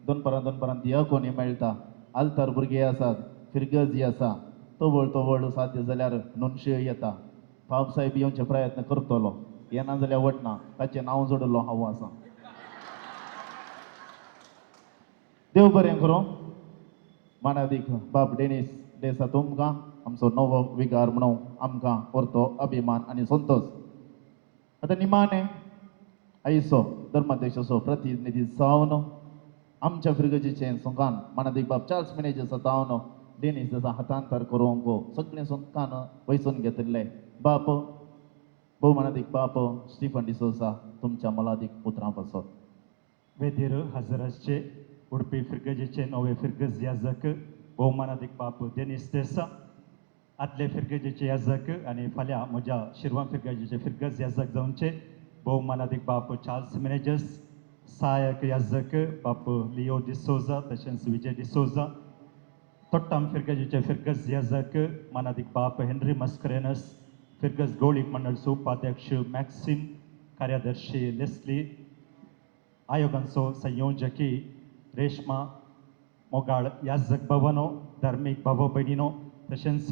दोनपरां दियाकोनी मेळटा, आल्तार भुरगे आसात, फिरगजी आसा. तवळ साध्य जाल्यार नुनशे येता. बाब साहेब येवचे प्रयत्न करतलो, येना जाल्यार वटना, ताचें नांव जोडलो हांव आसा. देव बरें करूं. मानादीक बाब डेनीस देसा तुमकां आमचो नवो विकार म्हणून आमकां व्हरतो अभिमान आनी संतोश. आतां निमाणें आयचो धर्माध्यक्षाचो प्रतिनिधी जावन आमच्या फिरगजीचे सुखान मानादीक बाब चार्ल्स मॅनेजर जावन डेनीस देसा हातांतर करूंक सगळें सुखान वयसून घेतिल्ले बाप भोवमानादीक बाप स्टीफन डिसोसा तुमच्या मोलादीक पुत्रां पासत. वेदीर हजर आसचे उडपी फिरगजीचे नवे फिरगज याजक भोवमानादीक बाप डेनीस देसा, आदले फिरगजीचे याजक आनी फाल्यां म्हज्या शिरवां फिरगजीचे फिरगज याजक जावचे भोवमानादीक बाप चार्ल्स मॅनेजर्स, सहायक याजक बाप लिओ डिसोजा तशेंच विजय डिसोजा, तोट्टाम फिरगजीचे फिरगज याजक मानादीक बाप हेनरी मस्करेनस, फिरगज गोळीक मंडळचो उपाध्यक्ष मॅक्सिम, कार्यदर्शी लेस्ली, आयोगांचो संयोजकी रेश्मा मोगाळ, याजक भवनो, धार्मीक भावो भयणीनो तशेंच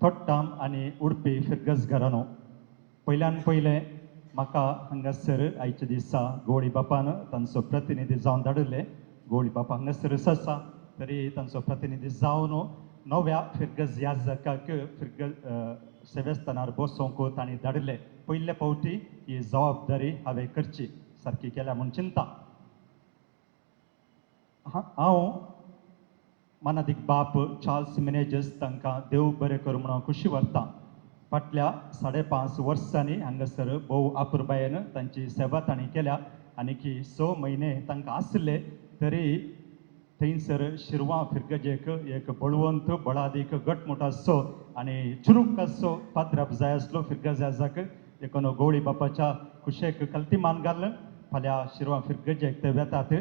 तोट्टाम आनी उडपी फिरगज घरानो. पयल्यान पयलें म्हाका हांगासर आयच्या दिसा गोळी बापान तांचो प्रतिनिधी जावन धाडिल्ले. गोळी बापा हांगासरच आसा तरी तांचो प्रतिनिधी जावन नव्या फिरगज याजकाक फिरगज सेवेस्थानार बसोवंक तांणी धाडिल्ले. पयले फावटी ही जबाबदारी हांवें करची, सारकी केल्या म्हूण चिंता. हांव मानादीक बाप चार्ल्स मॅनेजर्स तांकां देव बरें करूं म्हणून खुशी व्हरता. फाटल्या 5.5 वर्सांनी हांगासर भोव आपुरबायेन तांची सेवा तांणी केल्या आनी 6 म्हयने तांकां आसले तरी थंयसर शिरवां फिरगजेक एक बळवंत बळादीक घटमूट आसचो आनी चुरूक आसचो पाद्रप जाय आसलो फिरगज याजक. देखून गवळी बापाच्या कुशेक कल्तीमान घाल. फाल्यां शिरवां फिरगजेक ते वेतात.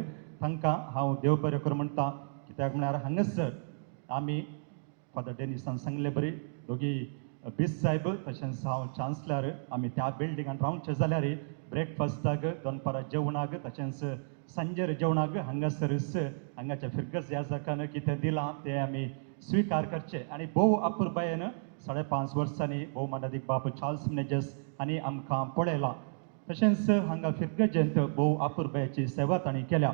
तांकां हांव देव बरें करूं म्हणटा. कित्याक म्हळ्यार हांगासर आमी फादर डेनिसान सांगले बरी दोगी बीस साहेब तशेंच हांव चान्सलर आमी त्या बिल्डिंगान रावचे जाल्यार ब्रेकफास्टाक, दनपारां जेवणाक तशेंच सांजेर जेवणाक हांगासरच हांगाच्या फिरगज याजकान कितें दिलां तें आमी स्विकार करचे. आनी भोव आपुरबायेन 5.5 वर्सांनी भोव मानादीक बाप चार्ल्स मॅनेजर्स हांणी आमकां पळयलां. तशेंच हांगा फिरगजेंत भोव आपुरबायेची सेवा तांणी केल्या.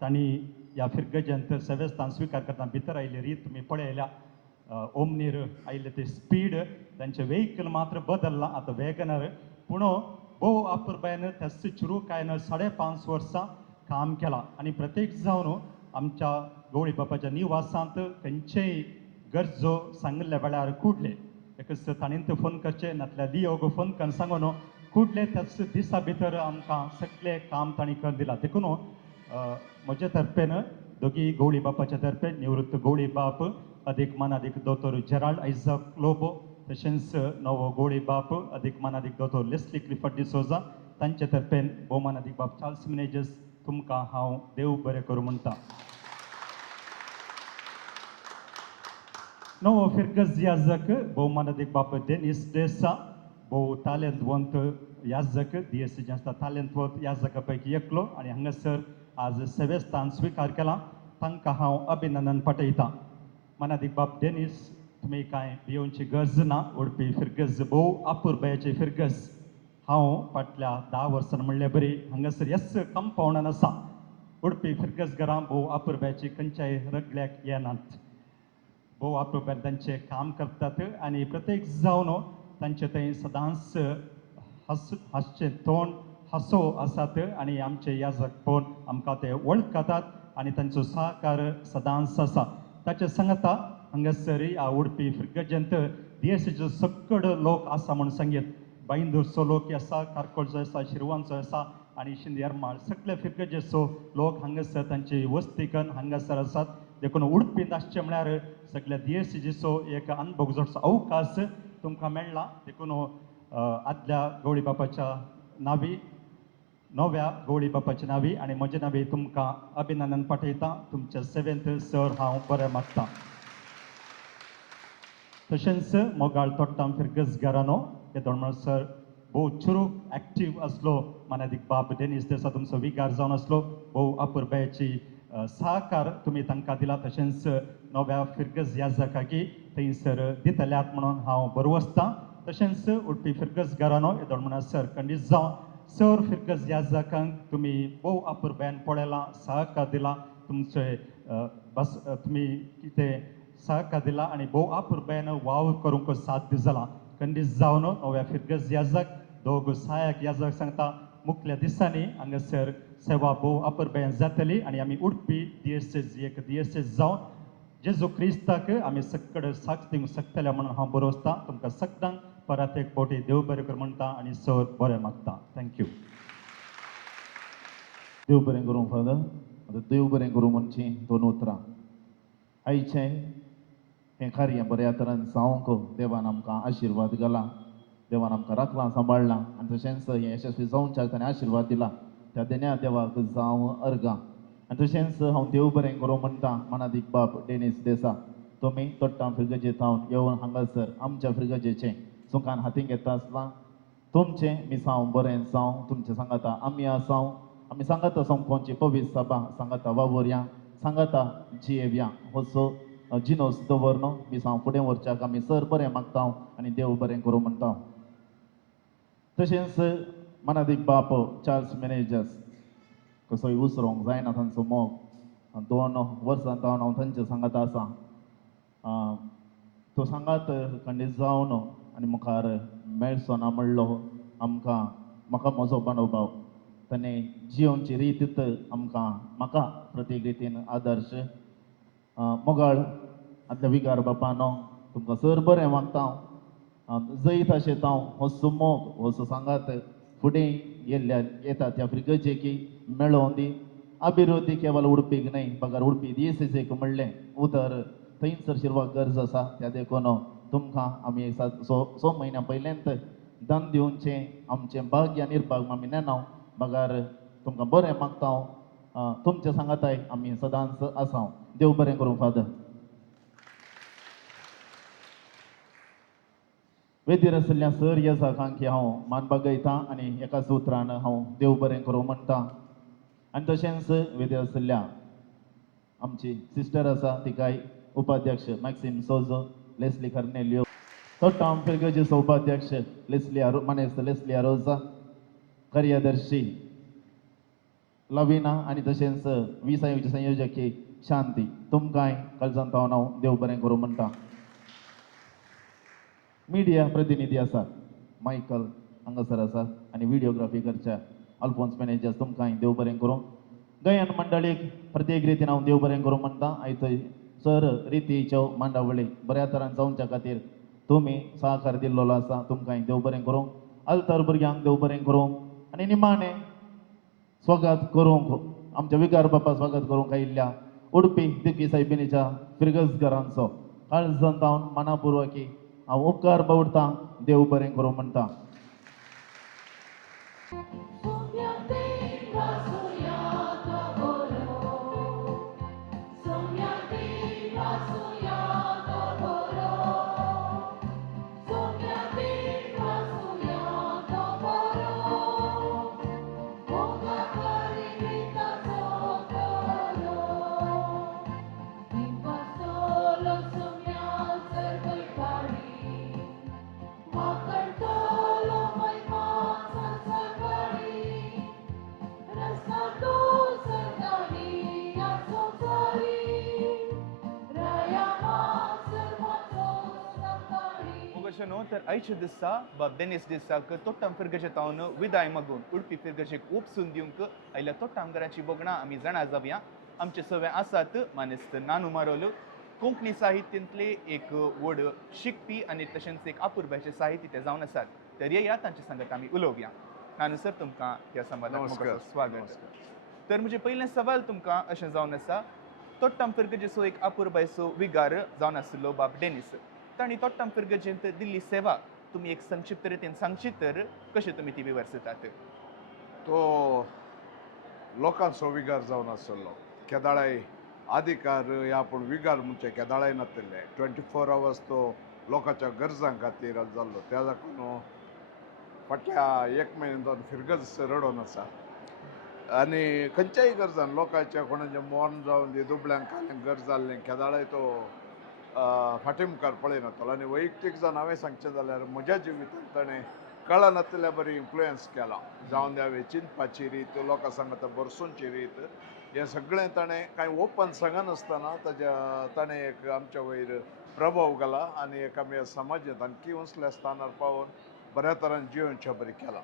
तांणी ह्या फिरगजेंत सेवेस्थान स्विकार करतना भितर आयिल्ली रीत तुमी पळयल्या. ओमनीर आयिल्ले ते स्पीड तांचें वेहिकल मात्र बदल्लां, आतां वॅगनर. पूण भोव आपुरबायेन त्याच चुरूकायेन 5.5 वर्सां काम केलां आनी प्रत्येक जावन आमच्या गवळी बापाच्या निवासांत खंयचेय गरजो सांगिल्ल्या वेळार कुडले. एकच ताणीन फोन करचें नातल्यार लिओग फोन करून सांगून कुडले त्याच दिसा भितर आमकां सगळें काम तांणी करून दिलां. देखून म्हजे तर्फेन दोगी गवळी बापाच्या तर्फेन निवृत्त गवळी बाप अदीक मानादीक दोतोर जेराल्ड आयझॅक लोबो तशेंच नवो गवळी बाप अदीक मानादीक दोतोर लेस्ली क्लिफर्ड डिसोजा तांचे तर्फेन भोवमानादीक बाप चार्ल्स मॅनेजर्स तुमकां हांव देव बरें करूं म्हणटा. नवो फिरगज याजक भोवमानादीक बाप डेनीस देसा भोव तालेंतवंत याजक, DSC आसता तालेंतवंत याजका पैकी एकलो आनी हांगासर आज सेवेस्थान स्विकार केलां. तांकां हांव अभिनंदन पाठयतां. मानादीक बाप डेनीस तुमी कांय भियोवची गरज ना. उडपी फिरगज भोव आपुरबायेची फिरगज. हांव फाटल्या 10 वर्सां म्हणले बरी हांगासर कंपावंडान आसा. उडपी फिरगसगरां भोव अपुरब्याची खंयच्याय रगल्याक येनात. भोव अपुरब्यान तांचे काम करतात आनी प्रत्येक जावन तांचे थंय सदांच हासचें तोंड हांसो आसात आनी आमचे याजक पळोवन आमकां ते वळखतात आनी तांचो सहकार सदांच आसा. ताचे सांगता हांगासर ह्या उडपी फिरगजेंत देशाचो सकड लोक आसा म्हूण सांगीत. बाईंदूरचो लोक आसा, कारकोळचो आसा, शिरवांचो आसा आनी शिंदे येरमाळ सगळे फिरगजेचो लोक हांगासर तांची वस्तीकन हांगासर आसात. देखून उडपींत आसचें म्हळ्यार सगळ्या देशाचो एक अनुभव जोडचो अवकाश तुमकां मेळ्ळा. देखून आदल्या गवळी बापाच्या नांवी, नव्या गवळी बापाच्या नांवी आनी म्हज्या नांवी तुमकां अभिनंदन पाठयतां. तुमच्या सेवेंत सर हांव बरें मागतां. तशेंच मोगाळ तोट्टां फिरगसगारांनो येदोळमळ सर भोव चुरूक एक्टीव आसलो. मानादीक बाब डेनीस देसाय तुमचो विगार जावन आसलो. भोव अपुरबायेची सहकार तुमी तांकां दिला. तशेंच नव्या फिरगस याजकाकी थंयसर दितल्यात म्हणून हांव बरवसतां. तशेंच उडपी फिरगसगारांनो येदोळमणा सर खंडीत जावन सर फिरगस याजकांक तुमी भोव अपुरबायेन पळयलां, सहकार दिला. तुमचे तुमी कितें सहकार दिला आनी भोव अपुरबायेन वावर करूंक साध्य जाला. खंडीत जावन नव्या फिरगस याजक दोग सहाय्यक याजक सांगता मुखल्या दिसांनी हांगासर सेवा भोव अपुरबायेन जातली आनी आमी उडपी दिएसएस एक दिएसएस जावन जेजू क्रिस्ताक आमी सकड साक्ष दिवंक शकतले म्हणून हांव बरोवसतां. तुमकां सगळ्यांक परत एक फावटी देव बरें कर म्हणटा आनी सर बरें मागता. थँक्यू. देव बरें करूं फादर. आतां देव बरें करूं म्हणची दोन उतरां. आयचें हें कार्य बऱ्या तरेन जावंक देवान आमकां आशिर्वाद घाला. देवान आमकां राखलां, सांबाळलां आनी तशेंच हें यशस्वी जावंच्याक ताणें आशिर्वाद दिला. त्या देण्या देवाक जावं अर्गां. आनी तशेंच हांव देव बरें करूं म्हणटा मानादीक बाब डेनीस देसाय. तुमी तोट्टां फिरगजे थावन येवन हांगासर आमच्या फिरगजेचें सुखान हातीन घेता आसतना तुमचें मिसांव बरें जावं. तुमचें सांगाता आमी आसांव. आमी सांगाता सोंपोवची पवित्र सभा सांगाता वावुरया, सांगाता जियेवया. असो जिनोस दवरनो मिसांव फुडें व्हरच्याक आमी सर बरें मागता आनी देव बरें करूं म्हणटा. तशेंच मानादीक बाप चार्ल्स मॅनेजर्स कसोय उसरोंक जायना तांचो मोग 2 वर्सां जावन हांव तांचे सांगाता आसा. तो सांगात खंडीत जावन आनी मुखार मेळचो ना म्हणलो आमकां. म्हाका म्हजो अनुभव ताणें जियोवची रीत आमकां म्हाका प्रत्येक रितीन आदर्श. मोगाळ आदल्या विगार बापानो तुमकां सर बरें मागता. जैत आशें हांव असो मोग असो सांगात फुडें येता त्या फिरगजेकी मेळोवन दी. अभिवृद्धी केवळ उडपीक न्हय पगार उडपी दिएसएसक म्हणलें उतर थंयसर शिरवाक गरज आसा. त्या देखून तुमकां आमी 6 म्हयन्या पयलेंत दान दिवचें आमचें भाग्य निर्भाग आमी नेनाव. पगार तुमकां बरें मागता. तुमच्या सांगाताय आमी सदांच आसांव. देव बरें करूं फादर. वेदीर आशिल्ल्या सर येजकांक हांव मान बागयतां आनी एकाच उतरान हांव देव बरें करूं म्हणटा. आनी तशेंच वेदीर आशिल्ल्या आमची सिस्टर आसा तिकाय उपाध्यक्ष मॅक्सिम सोजो, लेस्ली कार्नेलियो, तोट्टां फिरगजेचो उपाध्यक्ष मानेस्त लेस्ली आरोजा, कार्यदर्शी लविना आनी तशेंच विसायुची संयोजकी शांती. तुमकांय काळजांत हांव देव बरें करूं म्हणटा. मिडिया प्रतिनिधी आसात मायकल हांगासर आसात आनी व्हिडिओग्राफी करच्या अल्फोन्स मॅनेजर्स तुमकांय देव बरें करूं. गायन मंडळीक प्रत्येक रितीन हांव देव बरें करूं म्हणटा. आयज सर रितीच्यो मांडावळी बऱ्या तरेन जावच्या खातीर तुमी सहकार दिल्लो आसा. तुमकांय देव बरें करूं. अल्तर भुरग्यांक देव बरें करूं आनी निमाणें स्वागत करूंक आमच्या विगार बापा स्वागत करूंक आयिल्ल्या उडपी दिपी सायबिणीच्या फिरगसगरांचो काळजांत हांव मनापुर्वकी हांव उपकार बावडटां. देव बरें करूं म्हणटा. न्हू तर आयच्या दिसा बाब डेनिस दिसाक तोट्टाम फिरगजेतावन विदाय मागून उडपी फिरगजेक उपसून दिवंक आयल्या तोट्टा आमदाराची बोगणां आमी जाणा जावया. आमचे सवे आसात मानेस्त नानू मारोल कोंकणी साहित्यांतले एक व्हड शिकपी आनी तशेंच एक आपुरबायेचे साहित्य ते जावन आसात. तर येया तांचे सांगत आमी उलोवया. नानू सर तुमकां ह्या संवादाक नमस्कार. मोगाचो स्वागत. तर म्हणजे पयलें सवाल तुमकां अशें जावन आसा तोट्टाम फिरगजेचो एक आपुरबायचो विगार जावन आशिल्लो बाब डेनिस. तांणी तोट्टाम फिरगजेंत दिल्ली सेवा तुमी एक संक्षिप्त रितीन सांगशी तर कशें तुमी ती विवर्सतात? तो लोकांचो विगार जावन आसलो. केदाळाय अधिकार ह्या पूण विगार म्हणजे केदाळाय नातिल्ले 24 hours तो लोकांच्या गरजां खातीर जाल्लो. त्या लागून फाटल्या 1 म्हयन्यान फिरगज रडोन आसा आनी खंयच्याय गरजान लोकांच्या कोणाचें मोन जावन दी दुबळ्यांक काल्यांक गरज जाल्लें केदाळाय तो फाटी मुखार पळयनातलो. आनी वैयक्तीक जावन हांवें सांगचें जाल्यार म्हज्या जिवितांत ताणें कळा नातिल्ल्या बरी इन्फ्लुयन्स केला. जावन द्यावे चिंतपाची रीत लोकां सांगता बरसूंची रीत हें सगळें ताणें कांय ओपन सांगनासतना ताणें एक आमच्या वयर प्रभाव घाला आनी एक आमी समाजांत आणखी उंचल्या स्थानार पावोवन बऱ्या तरान जिवनचें बरें केलां.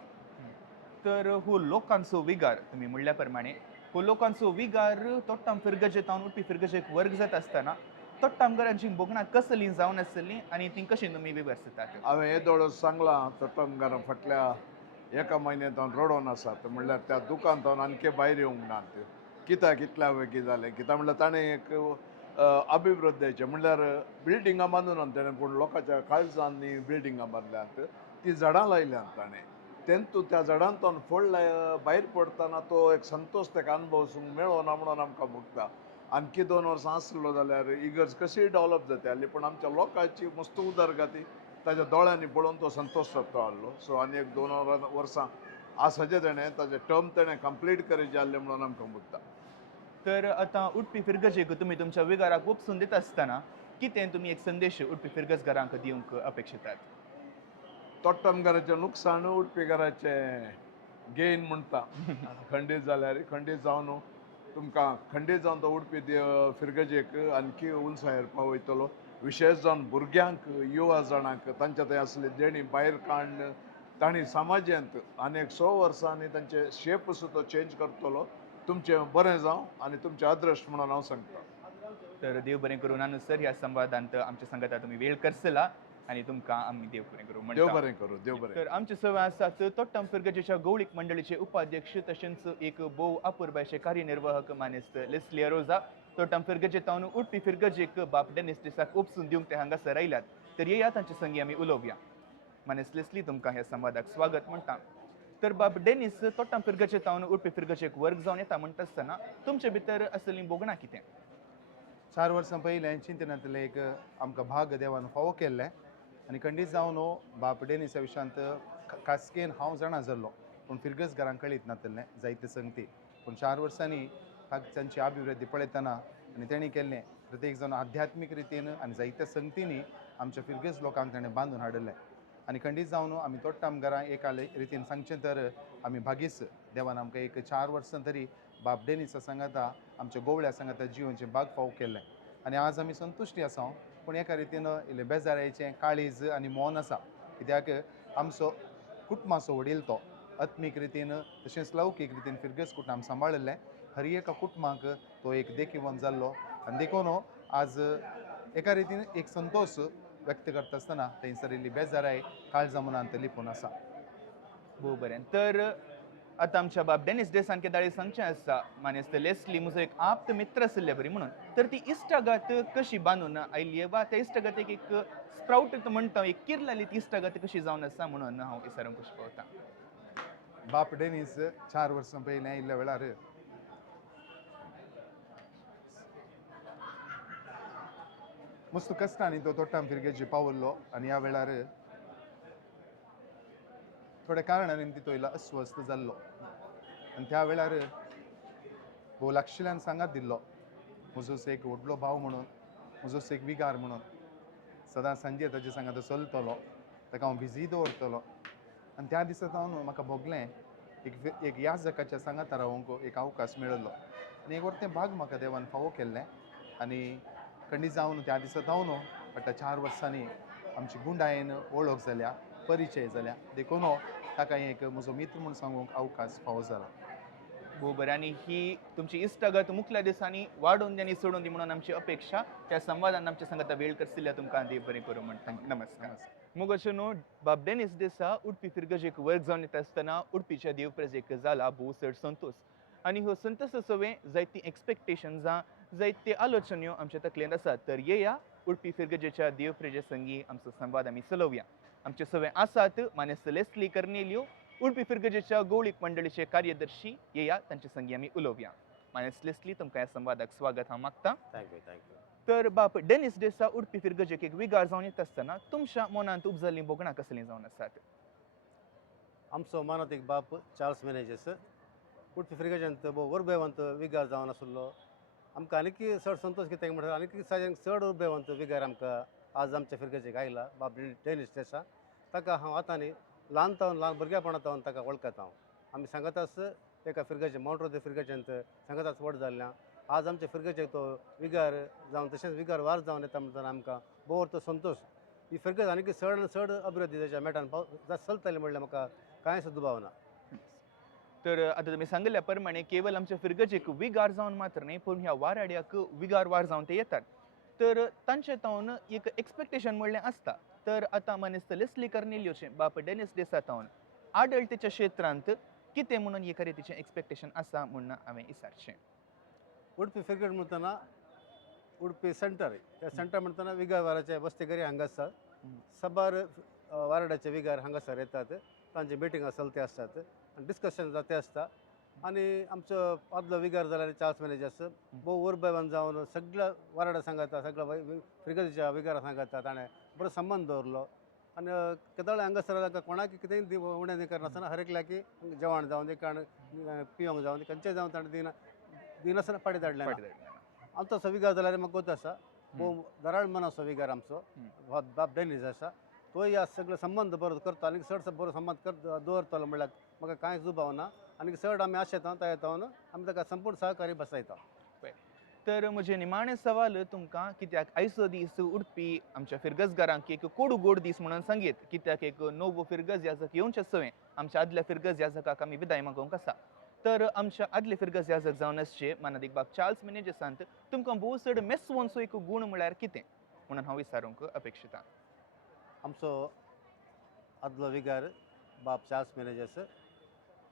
तर हो लोकांचो विगार तुमी म्हणल्या प्रमाणे हो लोकांचो विगार तोट्टाम फिरगजेतावन उडपी फिरगजेक वर्ग जाता आसतना तोट्टामकारांची बोगणां कसलीं जावन आसलीं आनी ती कशीं तुमी विवर्सतात? हांवें हे दोळस सांगलां तोट्टामकारां फाटल्या 1 म्हयन्यांत हांव रडोन आसात. म्हणल्यार त्या दुकानांत हांव आणखी भायर येवंक नात. कित्याक इतल्या वेगी जालें कित्याक म्हणल्यार ताणें एक अभिवृद्धीचें म्हणल्यार बिल्डिंगां बांदून ताणें पूण लोकांच्या काळजांनी बिल्डिंगां बांदल्यात. ती झाडां लायल्यांत ताणें तेंतू त्या झाडांतून फळ भायर पडटना तो एक संतोश ताका अनुभवसूंक मेळ्ळो ना म्हणून आमकां भोगता. आणखी 2 वर्सां आसलो जाल्यार इगर्ज कशी डेव्हलप जाता आसली पूण आमच्या लोकांची मस्त उदरगती ताच्या दोळ्यांनी पळोवन तो संतोश जाता आहलो. सो आनी एक 2 वर्सां आसाचे ताणें ताजें टर्म ताणें कंप्लीट करचें आसलें म्हणून आमकां भोगता. तर आतां उडपी फिरगजेक तुमी तुमच्या विगाराक उपसून दिता आसतना कितें तुमी एक संदेश उडपी फिरगजकारांक दिवंक अपेक्षितात? तोट्टामकाराचें नुकसाण उडपीकाराचें गेन म्हणटा. खंडीत जाल्यार खंडीत जावन तुमकां खंडीत जावन तो उडपी फिरगजेक आणखी उंचायेर पावयतलो. विशेश जावन भुरग्यांक युवा जाणांक तांच्या थंय आसले देणी भायर काडन तांणी समाजांत आनी एक 100 वर्सांनी तांचे शेप सुद्दां चेंज करतलो. तुमचें बरें जावं आनी तुमचें अदृश्ट म्हणून हांव सांगता. तर देव बरें करूं. नानू सर ह्या संवादांत आमच्या सांगाता तुमी वेळ करसला आनी तुमकां आमी देव बरें करूं देव म्हणटा. बरें करूं देव बरें. तर आमचे सवे आसात तोट्टाम फिरगजेच्या गवळीक मंडळीचे उपाध्यक्ष तशेंच एक भोव आपुरबायेचे कार्यनिर्वाहक मानेस्त लेस्ली अरोजा. तोट्टाम फिरगजेतावन उडपी फिरगजेक बाब डेनिस दिसाक उपसून दिवंक ते हांगासर आयल्यात. तर येया तांचे संगी आमी उलोवया. मानेस्त लेस्ली तुमकां ह्या संवादाक स्वागत म्हणटा. तर बाब डेनिस तोट्टाम फिरगजेतावन उडपी फिरगजेक वर्ग जावन येता म्हणटा आसतना तुमचे भितर आसलीं बोगणां कितें? 4 वर्सां पयलें चिंतनांतलें एक आमकां भाग देवान फावो केल्लें आनी खंडीत जावन बाब डेनिसा विशयांत खासकेन हांव जाणा जाल्लो पूण फिरगजकारांक कळीत नासलें जायते संगती. पूण 4 वर्सांनी तांची अभिवृद्धी पळयतना आनी तेणी केल्लें प्रत्येक जाण आध्यात्मीक रितीन आनी जायत्या संगतींनी आमच्या फिरगज लोकांक ताणें बांदून हाडलें. आनी खंडीत जावन आमी तोट्टामकारां एका रितीन सांगचें तर आमी भागीस देवान आमकां एक 4 वर्सां तरी बाब डेनिसा सांगाता आमच्या गोवळ्या सांगाता जिवनचें भाग फावो केल्लें. आनी आज आमी संतुश्टी आसा पूण एका रितीन इल्लें बेजारायेचें काळीज आनी मोन आसा कित्याक आमचो कुटुंबाचो वडील तो आत्मीक रितीन तशेंच लौकीक रितीन फिरगज कुटुंब सांबाळिल्लें. हर एका कुटुंबाक तो एक देखीवन जाल्लो आनी देखून आज एका रितीन एक संतोश व्यक्त करता आसतना थंयसर इल्ली बेजाराय काळजा मनांत लिपून आसा. भोव बरें. तर आतां आमच्या बाब डेनिस देसान केदाळी सांगचें आसा मानेस्त लेस्ली म्हजो एक आप्त मित्र आशिल्ले बरी म्हणून. तर ती इश्टागत कशी बांदून आयली वा त्या इश्टागतीक एक स्प्राउट म्हणटा एक किरलाली ती इश्टागत कशी जावन आसा म्हणून हांव विचारूंक कशी पावता. बाप डेनिस 4 वर्सां पयलें आयिल्ल्या वेळार मस्त कश्टांनी तो तोट्टाम फिरगेजी पावल्लो आनी ह्या वेळार थोड्या कारणांनी तो इल्लो अस्वस्थ जाल्लो आनी त्या वेळार भोव लागशिल्ल्यान सांगात दिल्लो म्हजोच एक व्हडलो भाव म्हणून म्हजोच एक विगार म्हणून सदां सांजे ताजे सांगात चलतलो ताका हांव बिजी दवरतलो. आनी त्या दिसा हांव म्हाका भोगलें एक याजकाच्या सांगाता रावंक एक अवकाश मेळिल्लो आनी एक वरतें भाग म्हाका देवान फावो केल्लें. आनी खंडीत जावन त्या दिसा हांव फाटल्या 4 वर्सांनी आमची गुंडायेन वळख जाल्या परिचय जाल्या देखून ताका एक म्हजो मित्र म्हूण सांगूंक अवकाश फावो जाला. खूब बरें. आणि ही तुमची इश्टागत मुखल्या दिसांनी वाडोवन दी आनी सोडून दी म्हणून आमची अपेक्षा. त्या संवादान आमच्या संगत वेळ करशिल्ल्या तुमकां देव बरें करूं म्हणटा. नमस्कार. मग अशें न्हू बाब डेनिस दिसा उडपी फिरगजेक वर्ग जावन येता आसतना उडपीच्या देवप्रजेक जाला भोव चड संतोश. आनी ह्यो संतोश सवे जायतीं एक्सपेक्टेशन्सां जायत्यो आलोचन्यो आमच्या तकलेंत आसात. तर येया उडपी फिरगजेच्या देवप्रजे संगी आमचो संवाद आमी चलोवया. आमचे सवे आसात मानेस्त लेस्ली कर्नेलियो, उडपी फिरगजेच्या गवळीक मंडळीचे कार्यदर्शी. येया तांचे संगी आमी उलोवया. मानेस्त लेस्ली तुमकां ह्या संवादाक स्वागत हांव मागतां. थँक्यू. तर बाप डेनिस देसा उडपी फिरगजेक एक विगार जावन येता आसतना तुमच्या मनांत उपजल्लीं बोगणां कसलीं जावन आसात? आमचो मानत एक बाप चार्ल्स मॅनेजर्स उडपी फिरगेजंत भोव उर्बेवंत विगार जावन आसलो. आमकां आनीक चड संतोश कित्याक म्हणल्यार आनीक साजेंक चड उर्बेवंत विगार आमकां आज आमच्या फिरगेजेक आयला बाप डेनिस देसा. ताका हांव आतांनी ल्हान भुरग्यापणांतावन ताका वळखता हांव. आमी सांगतास एका फिरगेचे माउंट रोद फिरगेचेंत सांगताच व्हड जाल्ल्या आज आमच्या फिरगेचेक तो विगार जावन तशेंच विगार वार जावन येता म्हणटना आमकां भोव तो संतोश. ही फिरगत आनीक चड आनी चड अभिवृद्धी तेच्या मेटान चलतली म्हणल्यार म्हाका कांयच दुबाव ना. तर आतां तुमी सांगिल्ल्या प्रमाणे केवळ आमच्या फिरगजेक विगार जावन मात्र न्ही पूण ह्या वाराड्याक विगार वार जावन ते येतात. तर तांचे तावन एक एक्सपेक्टेशन म्हणलें आसता. तर आतां मनेस्त लेस्ली कर्नेलियोचें बाप डेनिस देसा तावन आडळतेच्या क्षेत्रांत कितें म्हणून एका रितीचें एक्सपेक्टेशन आसा म्हूण हांवें विचारचें. उडपी फिरगट म्हणटना उडपी सेंटर त्या सेंटर म्हणटना विगार वाराचे वस्तेगरी हांगासर सबार वाराड्याचे विगार हांगासर येतात. तांचे मिटिंगां चलते आसतात आनी डिस्कशन जाते आसता. आनी आमचो आदलो विगार जाल्यार चार्ल्स मॅनेजर्स भोव उर्बेवन जावन सगळ्या वाराड्या सांगाता सगळ्या फिरगतीच्या विगारा सांगाता ताणें बरो संबंद दवरलो. आनी केदळे हांगासर ताका कोणाक कितेंय उणें न्ही करनासतना हर एकल्याकी जेवण जावन दी कारण पियोंक जावन दी खंयचें जावन ताणें दिनासतना पाडी धाडलें. आमचो असो विगार जाल्यार म्हाका गोत आसा भोव दराळ मन असो विगार आमचो बाप डेनिस आसा. तोय ह्या सगळे संबंद बरो करता आनी चड बरो संबंद दवरतलो म्हणल्यार म्हाका कांयच दुबाव ना. आनी चड आमी आशेता त्या येतावन आमी ताका संपूर्ण सहकार्य बसयता. तर म्हजे निमाणे सवाल तुमकां कित्याक आयचो दीस उडपी आमच्या फिरगजगारांक एक कोडू गोड दीस म्हणून सांगीत. कित्याक एक नवो फिरगज याजक येवचें सवय आमच्या आदल्या फिरगज याजकाक आमी विदाय मागोवंक आसा. तर आमच्या आदले फिरगज याजक जावन आसचे मानादीक बाब चार्ल्स मॅनेजर्सांत तुमकां भोव चड मेसवनचो एक गूण म्हळ्यार कितें म्हणून हांव विचारूंक अपेक्षिता. आमचो आदलो विगार बाप चार्ल्स मॅनेजर्स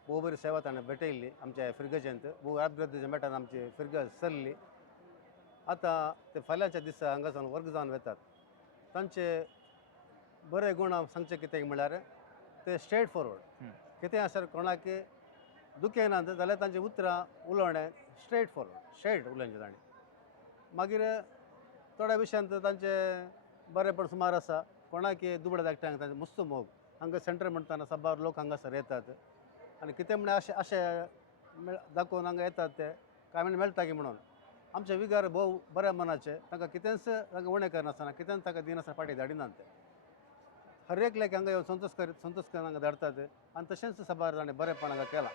भोव बरी सेवा ताणें भेटयल्ली आमच्या फिरगजेंत भोव अभिवृद्धीच्या मेटान आमची फिरगज चल्ली. आतां ते फाल्यांच्या दिसा हांगासान वर्ग जावन वेतात. तांचे बरे गूण हांव सांगचे कितें म्हळ्यार ते स्ट्रेट फॉरवर्ड कितें आसल्यार कोणाक दुखें ना जाल्यार तांचें उतरां उलोवणें स्ट्रेट फॉरवर्ड स्ट्रेट उलयचें ताणें. मागीर थोड्या विशयांत तांचें बरेपण सुमार आसा. कोणाक दुबळ्या धाकट्यांक तांचें मस्त मोग हांगा सेंटर म्हणटाना सबार लोक हांगासर येतात आनी कितें म्हळ्यार अशें दाखोवन हांगा येतात ते कांय म्हण मेळटा की म्हणून आमचे विगार भोव बऱ्या मनाचे. तांकां कितेंच तांकां उणें करनासतना कितेंच ताका दिनासतना फाटीं धाडिनात ते. हर एकल्याक हांगा येवन संतोश करून हांगा धाडतात आनी तशेंच सबार ताणें बरेपण हांगा केलां.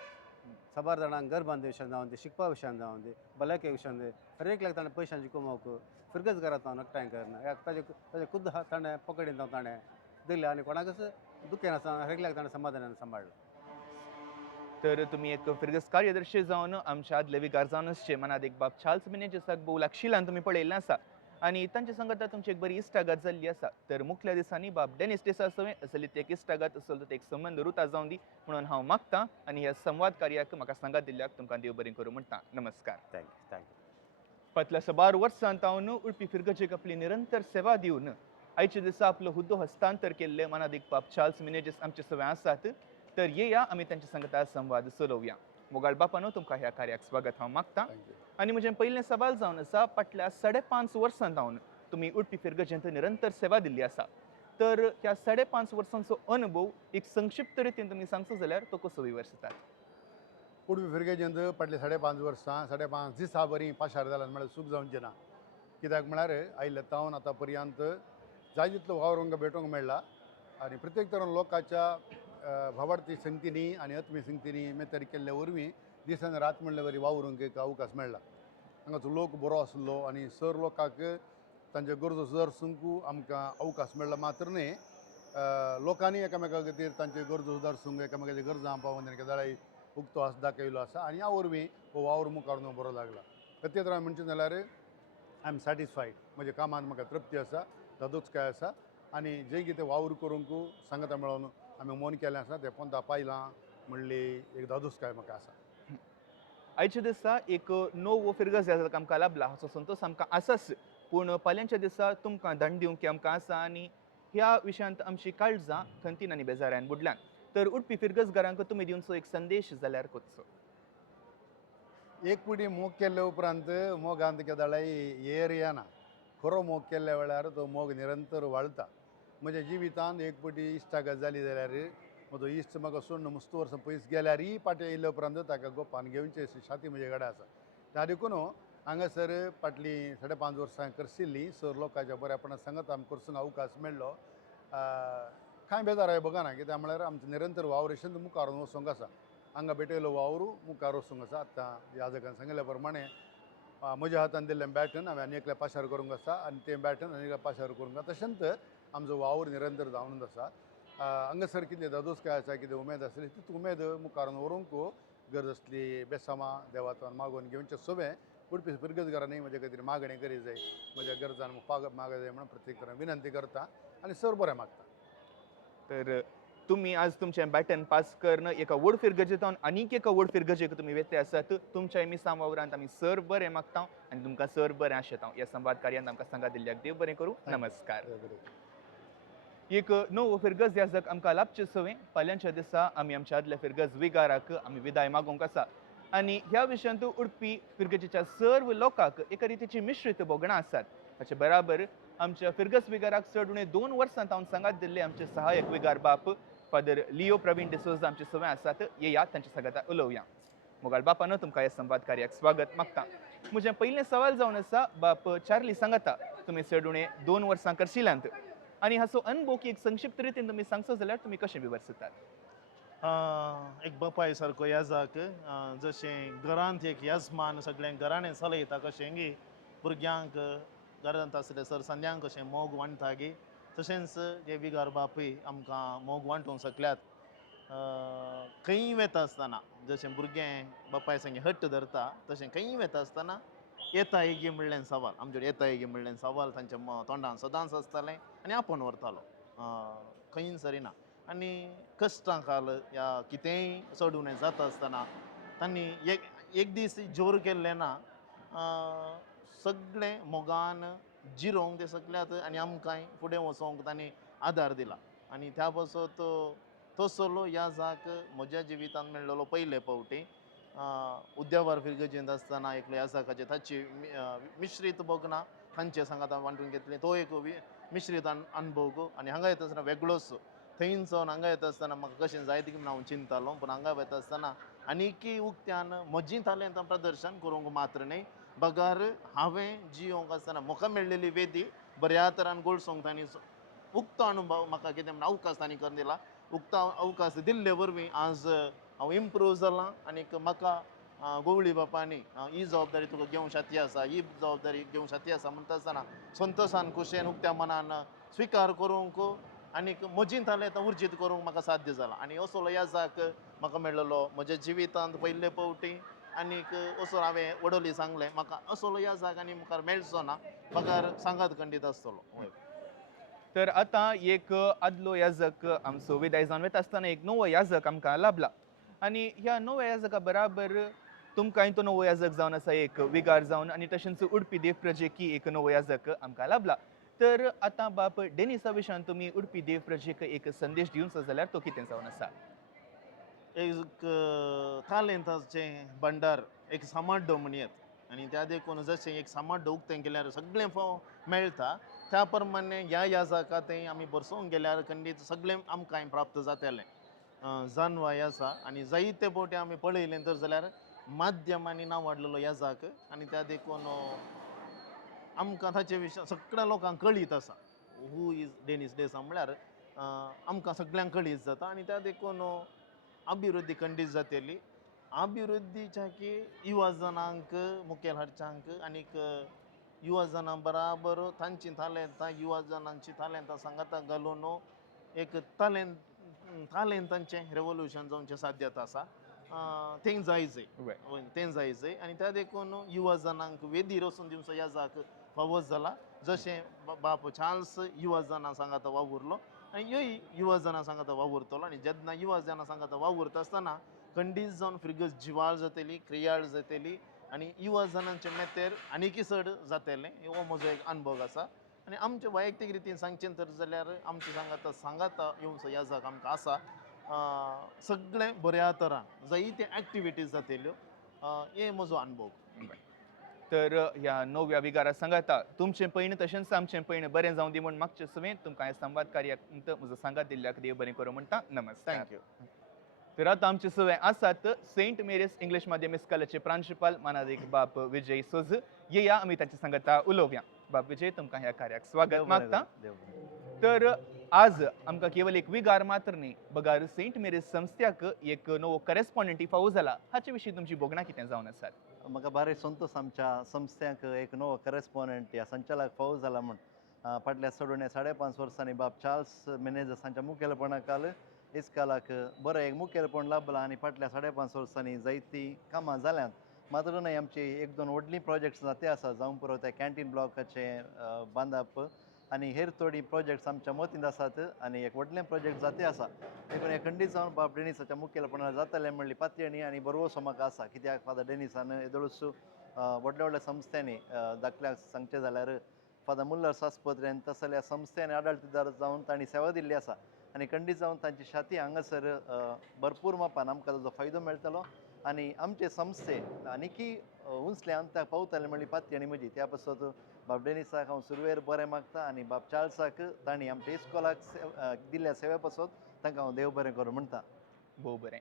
सबार जाणांक घर बांदे विशयान जावन दी शिकपा विशयान जावन दी भलायके विशयान दी हर एकल्याक ताणें पयशांची कमोवक फिरगजगारांत हांव एकठांय करना. ताजे खुद्द ताणें पकडीन जावन ताणें दिलें आनी कोणाकच दुखें नासतना हर एकल्याक ताणें समाधानान सांबाळ्ळें. तर तुमी एक फिरगज कार्यदर्शी जावन आमच्या आदले विगार जावन आसचे मनात एक बाब चार्ल्स मॅनेजर्साक भोव लागशिल्ल्यान तुमी पळयल्लें आसा आनी तांचे संगत तुमची एक बरी इश्टागत जाल्ली आसा. तर मुखल्या दिसांनी बाब डेनिस देसा सवय असली ती एक इश्टागत आसलो तो एक संबंद रुता जावन दी म्हणून हांव मागतां आनी ह्या संवाद कार्याक म्हाका सांगात दिल्ल्याक तुमकां देव बरें करूं म्हणटा. नमस्कार. थँक्यू. फाटल्या सबार वर्सां तावन उडपी फिरगजेक आपली निरंतर सेवा दिवन आयच्या दिसा आपलो हुद्दो हस्तांतर केल्ले मनादीक बाब चार्ल्स मॅनेजर्स आमचे सवय आसात. तर येया आमी तांचे संगता संवाद चलोवया. मोगाळ बापानो तुमकां ह्या कार्याक स्वागत हांव मागतां. आनी म्हजें पयलें सवाल जावन आसा फाटल्या 5.5 वर्सां जावन तुमी उडपी फिरगजेंत निरंतर सेवा दिल्ली आसा. तर ह्या 5.5 वर्सांचो अनुभव एक संक्षिप्त रितीन तुमी सांगचो जाल्यार तो कसो विवरतात? उडपी फिरगेजेंत फाटलीं 5.5 वर्सां 5.5 दिसा बरीं पाशार जाल्यात म्हळ्यार सूख जावचें ना. कित्याक म्हळ्यार आयिल्ले तावन आतां पर्यंत जाय तितलो वावर आमकां भेटोवंक मेळ्ळा आनी प्रत्येक तरेन लोकांच्या भावार्थी संगतींनी आनी आत्मीय संगतींनी मेतरी केल्ले वरवीं दिसान रात म्हणले वरी वावरूंक एक अवकाश मेळ्ळा. हांगाचो लोक बरो आसलो आनी सर लोकांक तांचे गरजो सुदारसूंक आमकां अवकाश मेळ्ळो मात्र न्ही लोकांनी एकामेका खातीर तांचे गरजो सुदारसूंक एकामेकाची गरजां पावोवन तांणी केदाळाई उक्तो आस दाखयलो आसा आनी ह्या वरवीं हो वावर मुखार व्हरूंक बरो लागला ते तर हांवें म्हणचें जाल्यार आय एम सॅटिस्फायड म्हज्या कामान म्हाका तृप्ती आसा दादोचकाय आसा आनी जें कितें वावर करूंक सांगता मेळोन आमी मोन केलें आसा तें पोंदा पायलां म्हणली एक दादोचकाय म्हाका आसा आयच्या दिसा एक नवो फिरगस ह्या जाका आमकां लाभला हाचो संतोश आमकां आसाच पूण फाल्यांच्या दिसा तुमकां दंड दिवंक आमकां आसा आनी ह्या विशयांत आमची काळजां खंतीन आनी बेजाऱ्यान बुडल्यान तर उठपी फिरगसगारांक तुमी दिवचो एक संदेश जाल्यार कोचो एक पिढी मोग केल्ले उपरांत मोगांत केदाळाई येर येना खरो मोग केल्ल्या वेळार तो मोग निरंतर वाळटा म्हज्या जिवितांत एक पिढी इश्टागत जाली जाल्यार म्हजो इश्ट म्हाका सोडून मस्त वर्सां पयस गेल्यारय पाटे येयल्या उपरांत ताका गोपान घेवची अशी छाती म्हजे कडेन आसा त्या देखून हांगासर फाटलीं 5.5 वर्सां करशिल्लीं सर लोकांच्या बऱ्यापणान सांगत आमकां करसूंक अवकाश मेळ्ळो कांय बेजार हांवें बघना कित्याक म्हळ्यार आमचें निरंतर वावरेशन मुखार वचूंक आसा हांगा भेटयलो वावरू मुखार वचूंक आसा आतां याजकान सांगिल्ल्या प्रमाणे म्हज्या हातान दिल्लें बॅटन हांवें आनी एकल्या पाशार करूंक आसा आनी तें बॅटन आनी एकल्या पाशार करूंक आसा तशेंच आमचो वावर निरंतर जावनूच आसा हांगासर कितें दादोसकाय आसा कितें उमेद आसली ती उमेद मुखार व्हरूंक गरज असली बेसामां देवातान मागून घेवचें सोबें उडपी फिरगसगारांनी म्हजे खातीर मागणी करी जाय म्हज्या गरजान मागं जाय म्हणून प्रत्येक तरान विनंती करता आनी सर बरें मागता तर तुम्ही आज तुमचें बॅटन पास करून एका व्हड फिरगजेतावन आनीक एका व्हड फिरगजेक तुमी वेते आसात तुमच्या मिसां वावरांत आमी सर बरें मागता आनी तुमकां सर बरें आशेता ह्या संवाद कार्यांत आमकां सांगात दिल्ल्याक देव बरें करूं नमस्कार एक नवो फिरगस ह्या जग आमकां लाभचे सवय फाल्यांच्या दिसा आमी आमच्या आदल्या फिरगस विगाराक आमी विदाय मागोवंक आसा आनी ह्या विशयांत उडपी फिरगजेच्या सर्व लोकांक एका रितीची मिश्रीत भोगणां आसात हाचे बराबर आमच्या फिरगस विगाराक चड उणें 2 वर्सां तावन सांगात दिल्ले आमचे सहाय्यक विगार बाप फादर लिओ प्रवीण डिसोजा आमचे सवय आसात येया तांच्या सगाता उलोवया मोगाळ बापान तुमकां ह्या संवाद कार्याक स्वागत मागता म्हजें पयलें सवाल जावन आसा बाप चार्ली सांगाता तुमी चड उणें 2 वर्सां करशिल्यांत आनी हाचो अनुभव की एक संक्षिप्त रितीन तुमी सांगचो जाल्यार तुमी कशें विवरसतात एक बापाय सारको याजाक जशें घरांत एक येजमान सगळें घराणें चलयता कशें भुरग्यांक घरांत आसले सरसंद्यांक कशें मोग वांटता गे तशेंच जे विगार बापूय आमकां मोग वांटूंक शकल्यात खंयी वेता आसतना जशें भुरगें बापाय संगे हट्ट धरता तशें खंयी वेता आसतना येता गे म्हणलें सवाल आमचे येता गे म्हणलें सवाल तांच्या तोंडान सदांच आसतालें आनी आपूण व्हरतालो खंयी सरिना आनी कश्टां काल या कितेंय चड उणें जाता आसतना तांणी एक दीस जोर केल्लें ना सगळें मोगान जिरोवंक ते सकल्यात आनी आमकांय फुडें वचोंक तांणी आदार दिला आनी त्या पासत तसलो ह्या जाक म्हज्या जिवितांत मेळ्ळलो पयले फावटी उद्यावर फिरगजेंत आसतना एकलो ह्या जाकाचे ताची मिश्रीत भोगणां तांचे सांगात वांटून घेतली तो एक मिश्रीत अनुभव आनी हांगा येता आसतना वेगळोच थंयसून हांगा येता आसतना म्हाका कशें जायते म्हणून हांव चिंततालो पूण हांगा येता आसतना आनीकय उक्त्यान म्हजी तालेंतां प्रदर्शन करूंक मात्र न्ही बगार हांवें जियोंक आसतना म्हाका मेळ्ळेली वेदी बऱ्या तरान गोडसोंक तांणी उक्तो अनुभव म्हाका कितें म्हण अवकाश तांणी करून दिला उक्तो अवकाश दिल्ले वरवीं आज हांव इम्प्रूव जालां आनीक म्हाका गवळी बापांनी ही जबाबदारी तुका घेवंक शाती आसा ही जबाबदारी घेवंक शाती आसा म्हणटा आसतना संतोशान खुशेन उक्त्या मनान स्विकार करूंक आनीक म्हजी तालेंतां उर्जीत करूंक म्हाका साध्य जालां आनी असो ह्या जाक म्हाका मेळ्ळलो म्हज्या जिवितांत पयले फावटी आनीक असो हांवें वडोली सांगलें म्हाका असो ह्या जाक आनी मुखार मेळचो ना पगार सांगात खंडीत आसतलो तर आतां एक आदलो याजक आमचो विदाय जावन वता आसतना एक नवो याजक आमकां लाभला आनी ह्या नव्या याजका बराबर तुमकांय तो नवो याजक जावन आसा एक विगार जावन आनी तशेंच उडपी देव प्रजेकी एक नवो याजक आमकां लाभला तर आतां बाप डेनिसा विशयान तुमी उडपी देव प्रजेक एक संदेश दिवचो जाल्यार तो कितें जावन आसा एक तालेंताचें भंडार एक समाड्ड म्हणयात आनी त्या देखून जशें एक समाड्ड उक्तें केल्यार सगळें फाव मेळटा त्या प्रमाणे ह्या याजकांतय आमी बरसोवंक गेल्यार खंडीत सगळें आमकांय प्राप्त जातलें जानवाय आसा आनी जायते फावटी आमी पळयलें तर जाल्यार माध्यमांनी नांव वाडलेलो याजक आनी त्या देखून आमकां ताचे विशय सगळ्या लोकांक कळीत आसा हू इज डेनीस डेसा म्हळ्यार आमकां सगळ्यांक कळीत जाता आनी त्या देखून अभिवृद्धी खंडीत जातली अभिवृद्धीच्या की युवा जनांक मुखेल हाडच्यांक आनीक युवजनां बराबर तांची तालेंतां युवजनांची तालेंतां सांगाता घालून एक तालेंतांचें रेवोल्युशन जावचें साध्यता आसा तें जायजय तें जायजय आनी त्या देखून युवजनांक वेदीर वचून दिवचो ह्या जाक फावो जाला जशें बाप चार्ल्स युवजनां सांगाता वावुरलो आनी ह्योय युवजनां सांगाता वावुरतलो आनी जेन्ना युवजनां सांगाता वावुरता आसतना खंडीत जावन फिरगस जिवाळ जातली क्रियाळ जातली आनी युवजनांचे मेतेर आनीकय चड जातलें हो म्हजो एक अनुभव आसा आनी आमचे वैयक्तीक रितीन सांगचें तर जाल्यार आमचे सांगाता येवचो ह्या जाग आमकां आसा सगळें बऱ्या तरान जायते एक्टिविटीज जातल्यो हे म्हजो अनुभव. तर ह्या नव्या विगारा सांगाता तुमचें पैण तशेंच आमचें पैण बरें जावं दी म्हूण मागचे सुवें तुमकां ह्या संवाद कार्याक म्हजो सांगात दिल्ल्याक देव बरें करूं म्हणटा नमस्कार. थँक्यू. तर आतां आमचे सुवें आसात सेंट मेरीज इंग्लीश माध्यम इस्कॉलाचे प्रांशुपाल मानादेक बाप विजय सोज येया आमी तांचे सांगाता उलोवया. बाप विजय तुमकां ह्या कार्याक स्वागत मागता. तर आज आमकां केवल एक विगार मात्र न्ही बगार सेंट मेरीज संस्थ्याक एक नवो करस्पॉन्डंटी फावो जाला हाचे विशीं तुमची बोगणां कितें जावन आसात? म्हाका बरें संतोश आमच्या संस्थ्याक एक नवो करस्पॉन्डंट ह्या संचालक फावो जाला म्हूण फाटल्या 5.5 वर्सांनी बाब चार्ल्स मेनेजस हांच्या मुखेलपणाखाल इस्कालाक बरो एक मुखेलपण लाभला आनी फाटल्या 5.5 वर्सांनी जायतीं कामां जाल्यांत. मात्र न्हय आमची 1-2 व्हडलीं प्रोजेक्ट्स जाते आसा जावं पुरो त्या कॅन्टीन ब्लॉकाचें बांदप आनी हेर थोडी प्रोजेक्ट्स आमच्या मतींत आसात आनी एक व्हडलें प्रोजेक्ट जाते आसा देखून हे खंडीत जावन बाब डेनिसाच्या मुखेलपणान जातलें म्हणली पातयणी आनी बरोवसो म्हाका आसा कित्याक फादर डेनिसान येदोळूच व्हडल्या व्हडल्या संस्थांनी दाखल्याक सांगचें जाल्यार फादर मुल्लर सास्पत्र्यान तसल्या संस्थांनी आडाळतीदार जावन तांणी सेवा दिल्ली आसा आनी खंडीत जावन तांची शाती हांगासर भरपूर मापान आमकां ताजो फायदो मेळटलो आनी आमचे संस्थे आनीकी उंचले अंताक पावतले म्हणली पातयणी म्हजी त्या पासत बाब डेनिसाक हांव सुरवेर बरें मागता आनी बाब चार्ल्साक तांणी आमच्या इस्कॉलाक दिल्ल्या सेवे पासत तांकां हांव देव बरें करूं म्हणटा. भोव बरें.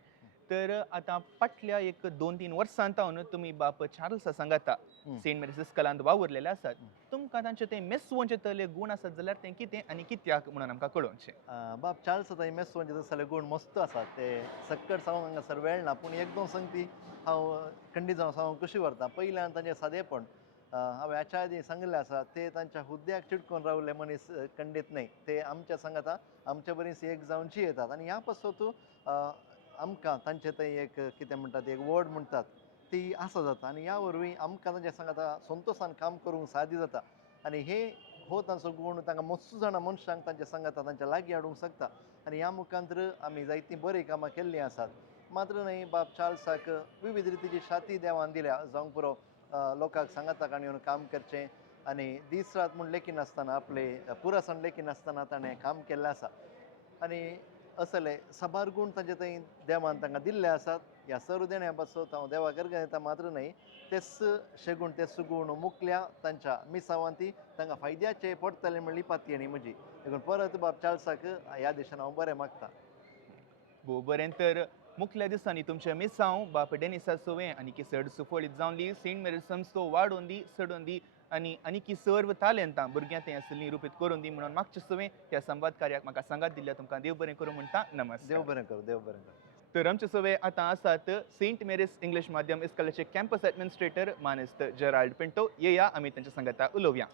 तर आतां फाटल्या एक 2-3 वर्सांतावन तुमी बाप चार्ल्सा सांगाता सेंट मेरीज इस्कॉलांत वावुरलेले आसात. तुमकां तांचे ते मेस्सोवचे तले गूण आसात जाल्यार तें कितें आनी कित्याक म्हणून आमकां कळोवचें. बाब चार्ल्स थंय मेस्सोवचे तसले गूण मस्त आसात ते सक्कट सावन हांगासर वेळ ना पूण 1-2 संगती हांव खंडीत जावन सांगूंक कशी व्हरता. पयल्यान तांचें सादेपण हांवें हाच्या आदीं सांगिल्लें आसा ते तांच्या हुद्द्याक चिटकून रावले मनीस खंडीत न्हय ते आमच्या सांगाता आमच्या बरीच एक जावनची येतात आनी ह्या पासत आमकां तांचे थंय एक कितें म्हणटात एक वड म्हणटात ती आसा जाता आनी ह्या वरवीं आमकां तांचे सांगाता संतोशान काम करूंक सादी जाता आनी हे हो तांचो गूण तांकां मत्सू जाणां मनशांक तांचे सांगाता तांच्या लागीं हाडूंक शकता आनी ह्या मुखांतर आमी जायतीं बरीं कामां केल्लीं आसात. मात्र न्हय बाब चार्ल्साक विविध रितीची शाती देवान दिल्या जावं पुरो लोकांक सांगाता आनी येवन काम करचें आनी दीस रात म्हूण लेखी नासतना आपले पुरासाण लेखी नासतना ताणें काम केल्लें आसा आनी असले साबार गूण तांचे थंय देवान तांकां दिल्ले आसात. ह्या सर्व देण्या पासत हांव देवाक अर्घ दिता मात्र न्हय तेच शेगूण ते सुगूण मुखल्या तांच्या मिसावांती तांकां फायद्याचे पडटले म्हणली पातयणी म्हजी देखून परत बाब चार्ल्साक ह्या दिशान हांव बरें मागता. भोव बरें. तर मुखल्या दिसांनी तुमचे मिसांव बाप डेनिसा सोवें आनी चड सुफळीत जावन दी सेंट मेरीज संस्थो वाडोवन दी सडोवन दी आनी आनीकी सर्व तालेंतां भुरग्यां तें आसलीं रुपीत करून दी म्हणून मागचे सुवें ह्या संवाद कार्याक म्हाका सांगात दिल्या तुमकां देव बरें करूं म्हणटा नमस्कार. देव बरें करूं देव बरें करूं. तर आमचे सोवे आतां आसात सेंट मेरीज इंग्लीश माध्यम इस्कॉलाचे कॅम्पस एडमिनिस्ट्रेटर मानेस्त जेराल्ड पिंटो येया आमी तांच्या सांगाता उलोवया.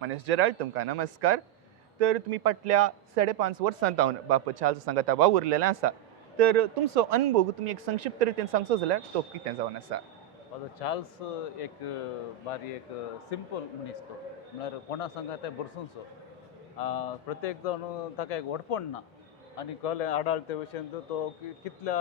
मानेस्त जेराल्ड तुमकां नमस्कार. तर तुमी फाटल्या 5.5 वर्सांतावन बाप चार्ल्स सांगाता वावुरलेले आसा तर तुमचो अनुभव तुमी एक संक्षिप्त रितीन सांगचो जाल्यार तो कितें जावन आसा? माझो चार्ल्स एक बारी एक सिंपल मनीस तो म्हळ्यार कोणा सांगा ते बरसूंचो प्रत्येक जावन ताका एक व्हडपण ना आनी कळ्ळें आडाळते भशेन तो कितल्या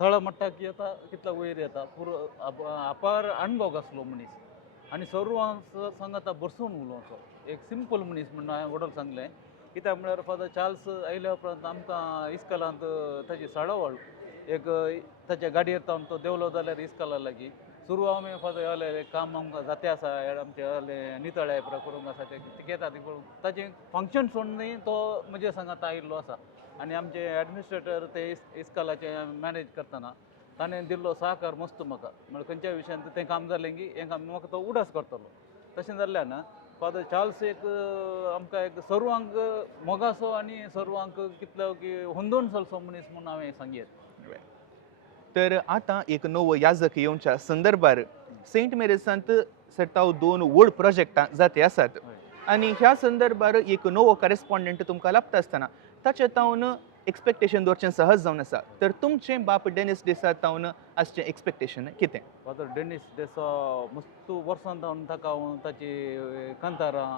थळ मट्टाक येता कितल्या वयर येता पुरो आपार अणभव आसलो मनीस आनी सर्वांक सांगाता बरसून उलोवचो एक सिंपल मनीस म्हणून हांवें वडोल सांगलें कित्याक म्हळ्यार फादर चार्ल्स आयल्या उपरांत आमकां इस्कॉलांत ताची सडावळ एक ताच्या गाडयेर तावन तो देवलो जाल्यार इस्कॉला लागीं सुरू आमी फादर हले काम आमकां जाते आसा आमचे हले नितळे करूंक आसा ते घेता ती करून ताचें फंक्शन सोडून तो म्हजे सांगात आयिल्लो आसा आनी आमचे एडमिनिस्ट्रेटर ते इस्कॉलाचे मॅनेज करतना ताणें दिल्लो सहकार मस्त म्हाका म्हळ्यार खंयच्या विशयान तें काम जालें की हें काम म्हाका तो उडास करतलो तशें जाल्ल्यान फादर चार्ल्स एक आमकां एक सर्वांक मोगासो आनी सर्वांक कितलो की हुंदून चलचो मनीस म्हणून हांवें सांगयेत. तर आतां एक नवो याजक येवच्या संदर्भार सेंट मेरीजांत सर 2 व्हड प्रोजेक्टां जाते आसात आनी ह्या संदर्भार एक नवो करस्पॉन्डंट तुमकां लाभता आसतना ताचे तावन एक्सपेक्टेशन दवरचें सहज जावन आसा तर तुमचें बाप डेनिस देसा तावन आसचें एक्सपेक्टेशन कितें फादर डेनिस देसा मस्त वर्सां जावन ताका हांव ताची कांतारां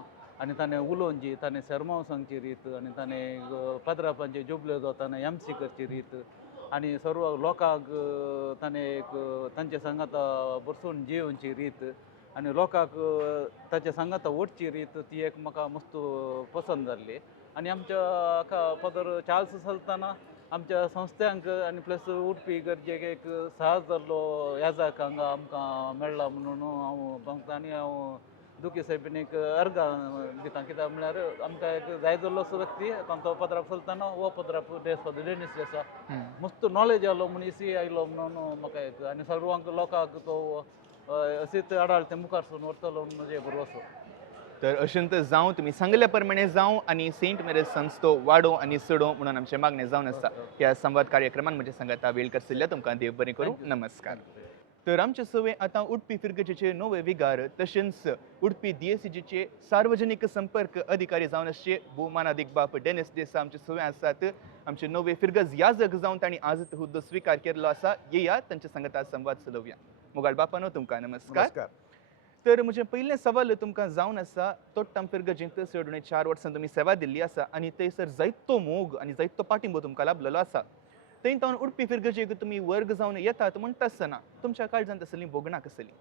आनी ताणें उलोवची ताणें शर्माव सांगची रीत आनी ताणें पाद्रापांचे जुबल्यो जाताना एमसी करची रीत आनी सर्व लोकांक ताणें एक तांचे सांगाता बसून जेवची रीत आनी लोकांक ताचे सांगाता ओडची रीत ती एक म्हाका मस्त पसंद जाल्ली आनी आमच्या फादर चार्ल्स चलतना आमच्या संस्थ्यांक आनी प्लस उडपी गरजेक एक साहस जाल्लो याजाक हांगा आमकां मेळ्ळा म्हणून हांव सांगता आनी हांव दुखी साहेबीन एक अर्गां दिता कित्याक म्हळ्यार आमकां एक जाय जाल्लो व्यक्ती तो पदराक चलतना हो पदराक फादर डेनिस आसा मस्त नॉलेज आलो मनीस आयलो म्हणून म्हाका एक आनी सर्वांक लोकांक तो अशीच आडाळते मुखार सून व्हरतलो म्हणून म्हजे भरवसो तर अशेंत जावं तुमी सांगल्या प्रमाणे जावं आनी सेंट मेरेज संस्थो वाडो आनी सडो म्हणून आमचें मागणें जावन आसा ह्या संवाद कार्यक्रमान म्हजे सांगाता वेळ करशिल्ल्या तुमकां देव बरें करूं नमस्कार तर आमचे सवे आतां उडपी फिरगजेचे नवे विगार तशेंच उडपी DSCGचे सार्वजनीक संपर्क अधिकारी जावन आसचे भोवमानादीक बाप डेनिस देसा आमचे सवे आसात आमचे नवे फिरगज याजक जावन तांणी आज हुद्दो स्विकार केल्लो आसा येया तांचे सांगता संवाद चलोवया मोगाळ बापानो तुमकां नमस्कार तर म्हजें पयलें सवाल तुमकां जावन आसा तोट्टाम फिरगजेंत चड उणें 4 वर्सां तुमी सेवा दिल्ली आसा आनी थंयसर जायतो मोग आनी जायतो पाठिंबो तुमकां लाभलेलो आसा थंय तावन उडपी फिरगजेक तुमी वर्ग जावन येतात म्हणटा आसतना तुमच्या काळजांत आसलीं बोगणां कसलीं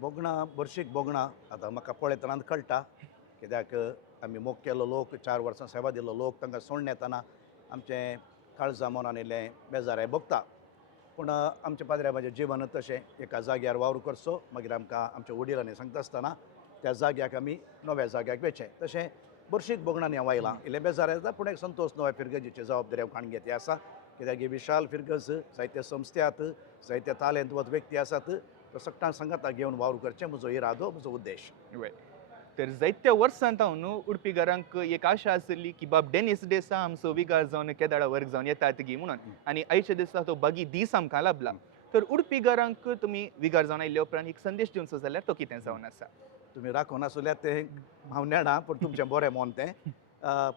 बोगणां बरशीक बोगणां आतां म्हाका पळयतनाच कळटा कित्याक आमी मोग केल्लो लोक 4 वर्सां सेवा दिल्लो लोक तांकां सोडून येतना आमचें काळजां मनान इल्लें बेजाराय भोगता पूण आमच्या पाद्र्या म्हाजें जिवन तशें एका जाग्यार वावर करचो मागीर आमकां आमच्या वडिलांनी सांगता आसतना त्या जाग्याक आमी नव्या जाग्याक वेचें तशें बरशीक बोगणांनी हांव आयलां इल्लें बेजार येता पूण एक संतोश नव्या फिरगजीची जबाबदारी हांव खाण घेतली आसा कित्याक ही विशाल फिरगज जायत्या संस्थ्यात जायत्या तालेंतवत व्यक्ती आसात तो सगळ्यांक सांगाता घेवन वावर करचें म्हजो इरादो म्हजो उद्देश तर जायत्या वर्सां तावन उडपीकारांक एक आशा आसली की बाब डेनिस देसा आमचो विगार जावन केदाळा वर्ग जावन येतात गी म्हणून आनी आयच्या दिसा तो बागी दीस आमकां लाभला तर उडपीकारांक तुमी विगार जावन आयिल्ल्या उपरांत एक संदेश दिवचो जाल्यार तो कितें जावन आसा तुमी राखून आसल्यार तें हांव नेणा पूण तुमचें बरें मोन तें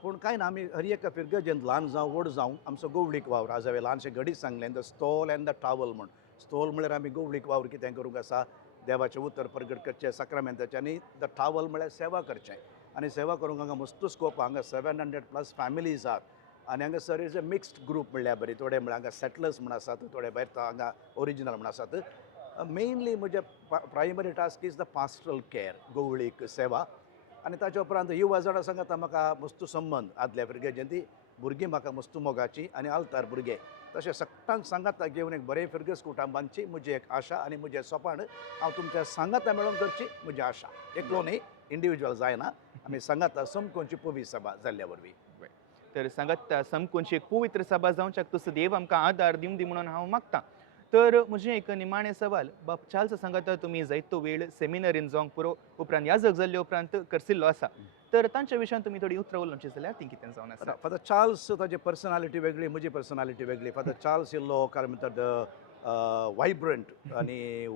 पूण कांय ना आमी हर एका फिरगजेंत ल्हान जावं व्हड जावं आमचो गवळीक वावर आज हांवें ल्हानशें घडीच सांगलें the stall and the towel म्हण स्टॉल म्हळ्यार आमी गवळीक वावर कितें करूंक आसा देवाचें उतर प्रगट करचें साक्रामेंताचें आनी द टावल म्हळ्यार सेवा करचें आनी सेवा करूंक हांगा मस्त स्कोप हांगा 700+ फॅमिलीज आहात आनी हांगासर इज अ मिक्स्ड ग्रूप म्हणल्यार बरी थोडे म्हळ्यार हांगा सेटलर्स म्हण आसात थोडे भायर हांगा ओरिजिनल म्हण आसात मेनली म्हजे primary task is the pastoral care गवळीक सेवा आनी ताचे उपरांत युवा जाणां सांगता म्हाका मस्त संबंद आदल्या फिरगेचें ती भुरगीं म्हाका मस्त मोगाची आनी आलतार भुरगे तशें सगळ्यांक सांगाता घेवन एक बरें फिरगज कुटुंबांची म्हजी एक आशा आनी म्हजें सोपान हांव तुमच्या सांगाता मेळोन करची म्हजी आशा एकलो न्ही इंडिविज्युअल जायना आमी सांगाता समकोनची पवित्र सभा जाल्ल्या वरवीं तर सांगात समकोनची एक पवित्र सभा जावच्याक तसो देव आमकां आदार दिवं दी म्हणून हांव मागतां तर म्हजें एक निमाणें सवाल बाप चार्ल्स सांगाता तुमी जायतो वेळ सेमिनरीन जावंक पुरो उपरांत याजक जाल्ले उपरांत करशिल्लो आसा तर तांच्या विशयान तुमी थोडी उतरां उलोवची जाल्यार ती कितें जावन आसा फादर चार्ल्स ताची पर्सनालिटी वेगळी म्हजी पर्सनालिटी वेगळी फादर चार्ल्स इल्लो काय म्हणटात वायब्रंट आनी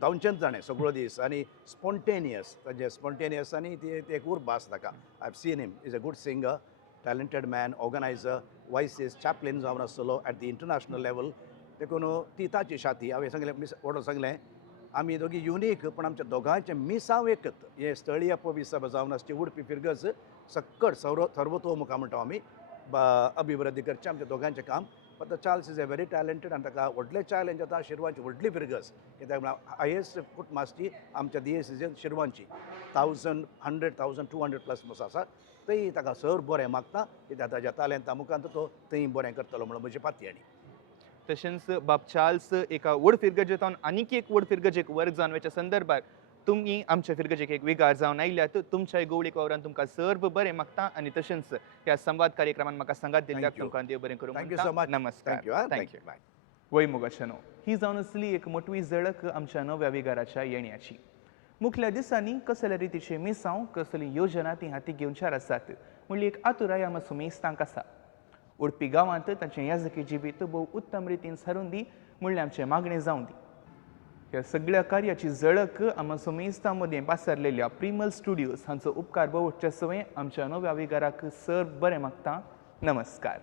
धांवचेंच जाणें सगळो दीस आनी स्पॉन्टेनियस ताजें स्पॉन्टेनियस आनी ती एक उर्बा आसा ताका I have seen him is a good singer talented man organiser वायसीस चॅपलीन जावन आसतलो ॲट द इंटरनॅशनल लेवल देखून ती ताची शाती हांवें सांगलें मिस व्हडो सांगलें आमी दोगी युनीक पण आमच्या दोगांचें मिसांव एकत हे स्थळीय पवित्र सभा जावन आसची उडपी फिरगज सक्कड सर्वतोमुखा म्हणटा आमी अभिवृद्धी करचें आमच्या दोगांचें काम father Charles is a very talented आनी ताका व्हडले चॅलेंज जाता शिरवांची व्हडली फिरगज कित्याक हायेस्ट कुटमासची आमच्या DSCGन शिरवांची 1100, 1200+ आसा थंय ताका सर बरें मागता कित्याक ताच्या तालेंता मुखांत तो थंय बरें करतलो म्हणून म्हजी पातयणी तशेंच बाप चार्ल्स एका व्हड फिरगजेतावन आनीक एक व्हड फिरगजेक वर्ग जावन वेच्या संदर्भात तुमी आमच्या फिरगजेक एक विगार जावन आयल्यात तुमच्या गवळीक वावरान तुमकां सर्व बरें मागता आनी तशेंच ह्या संवाद कार्यक्रमान म्हाका सांगात दिल्याक तुमकां देव बरें करूं थँक्यू सो मच नमस्कार थँक्यू बाय वय मोगाचनो ही जावन आसली एक मोटवी झळक आमच्या नव्या विगाराच्या येण्याची मुखल्या दिसांनी कसल्या रितीचे मिसांव कसली योजना ती हाती घेवच्यार आसात म्हणली एक आतुराय आम सुमेस्तांक आसा उडपी गांवांत तांचें याजकी जिवीत भोव उत्तम रितीन सारून दी म्हणलें आमचें मागणें जावं दी ह्या सगळ्या कार्याची झळक आम्हा सोमेस्ता मध्ये पासारलेल्या प्रिमल स्टुडिओज हांचो उपकार भोगवचे सवय आमच्या नव्या विगाराक सर बरें मागता. नमस्कार.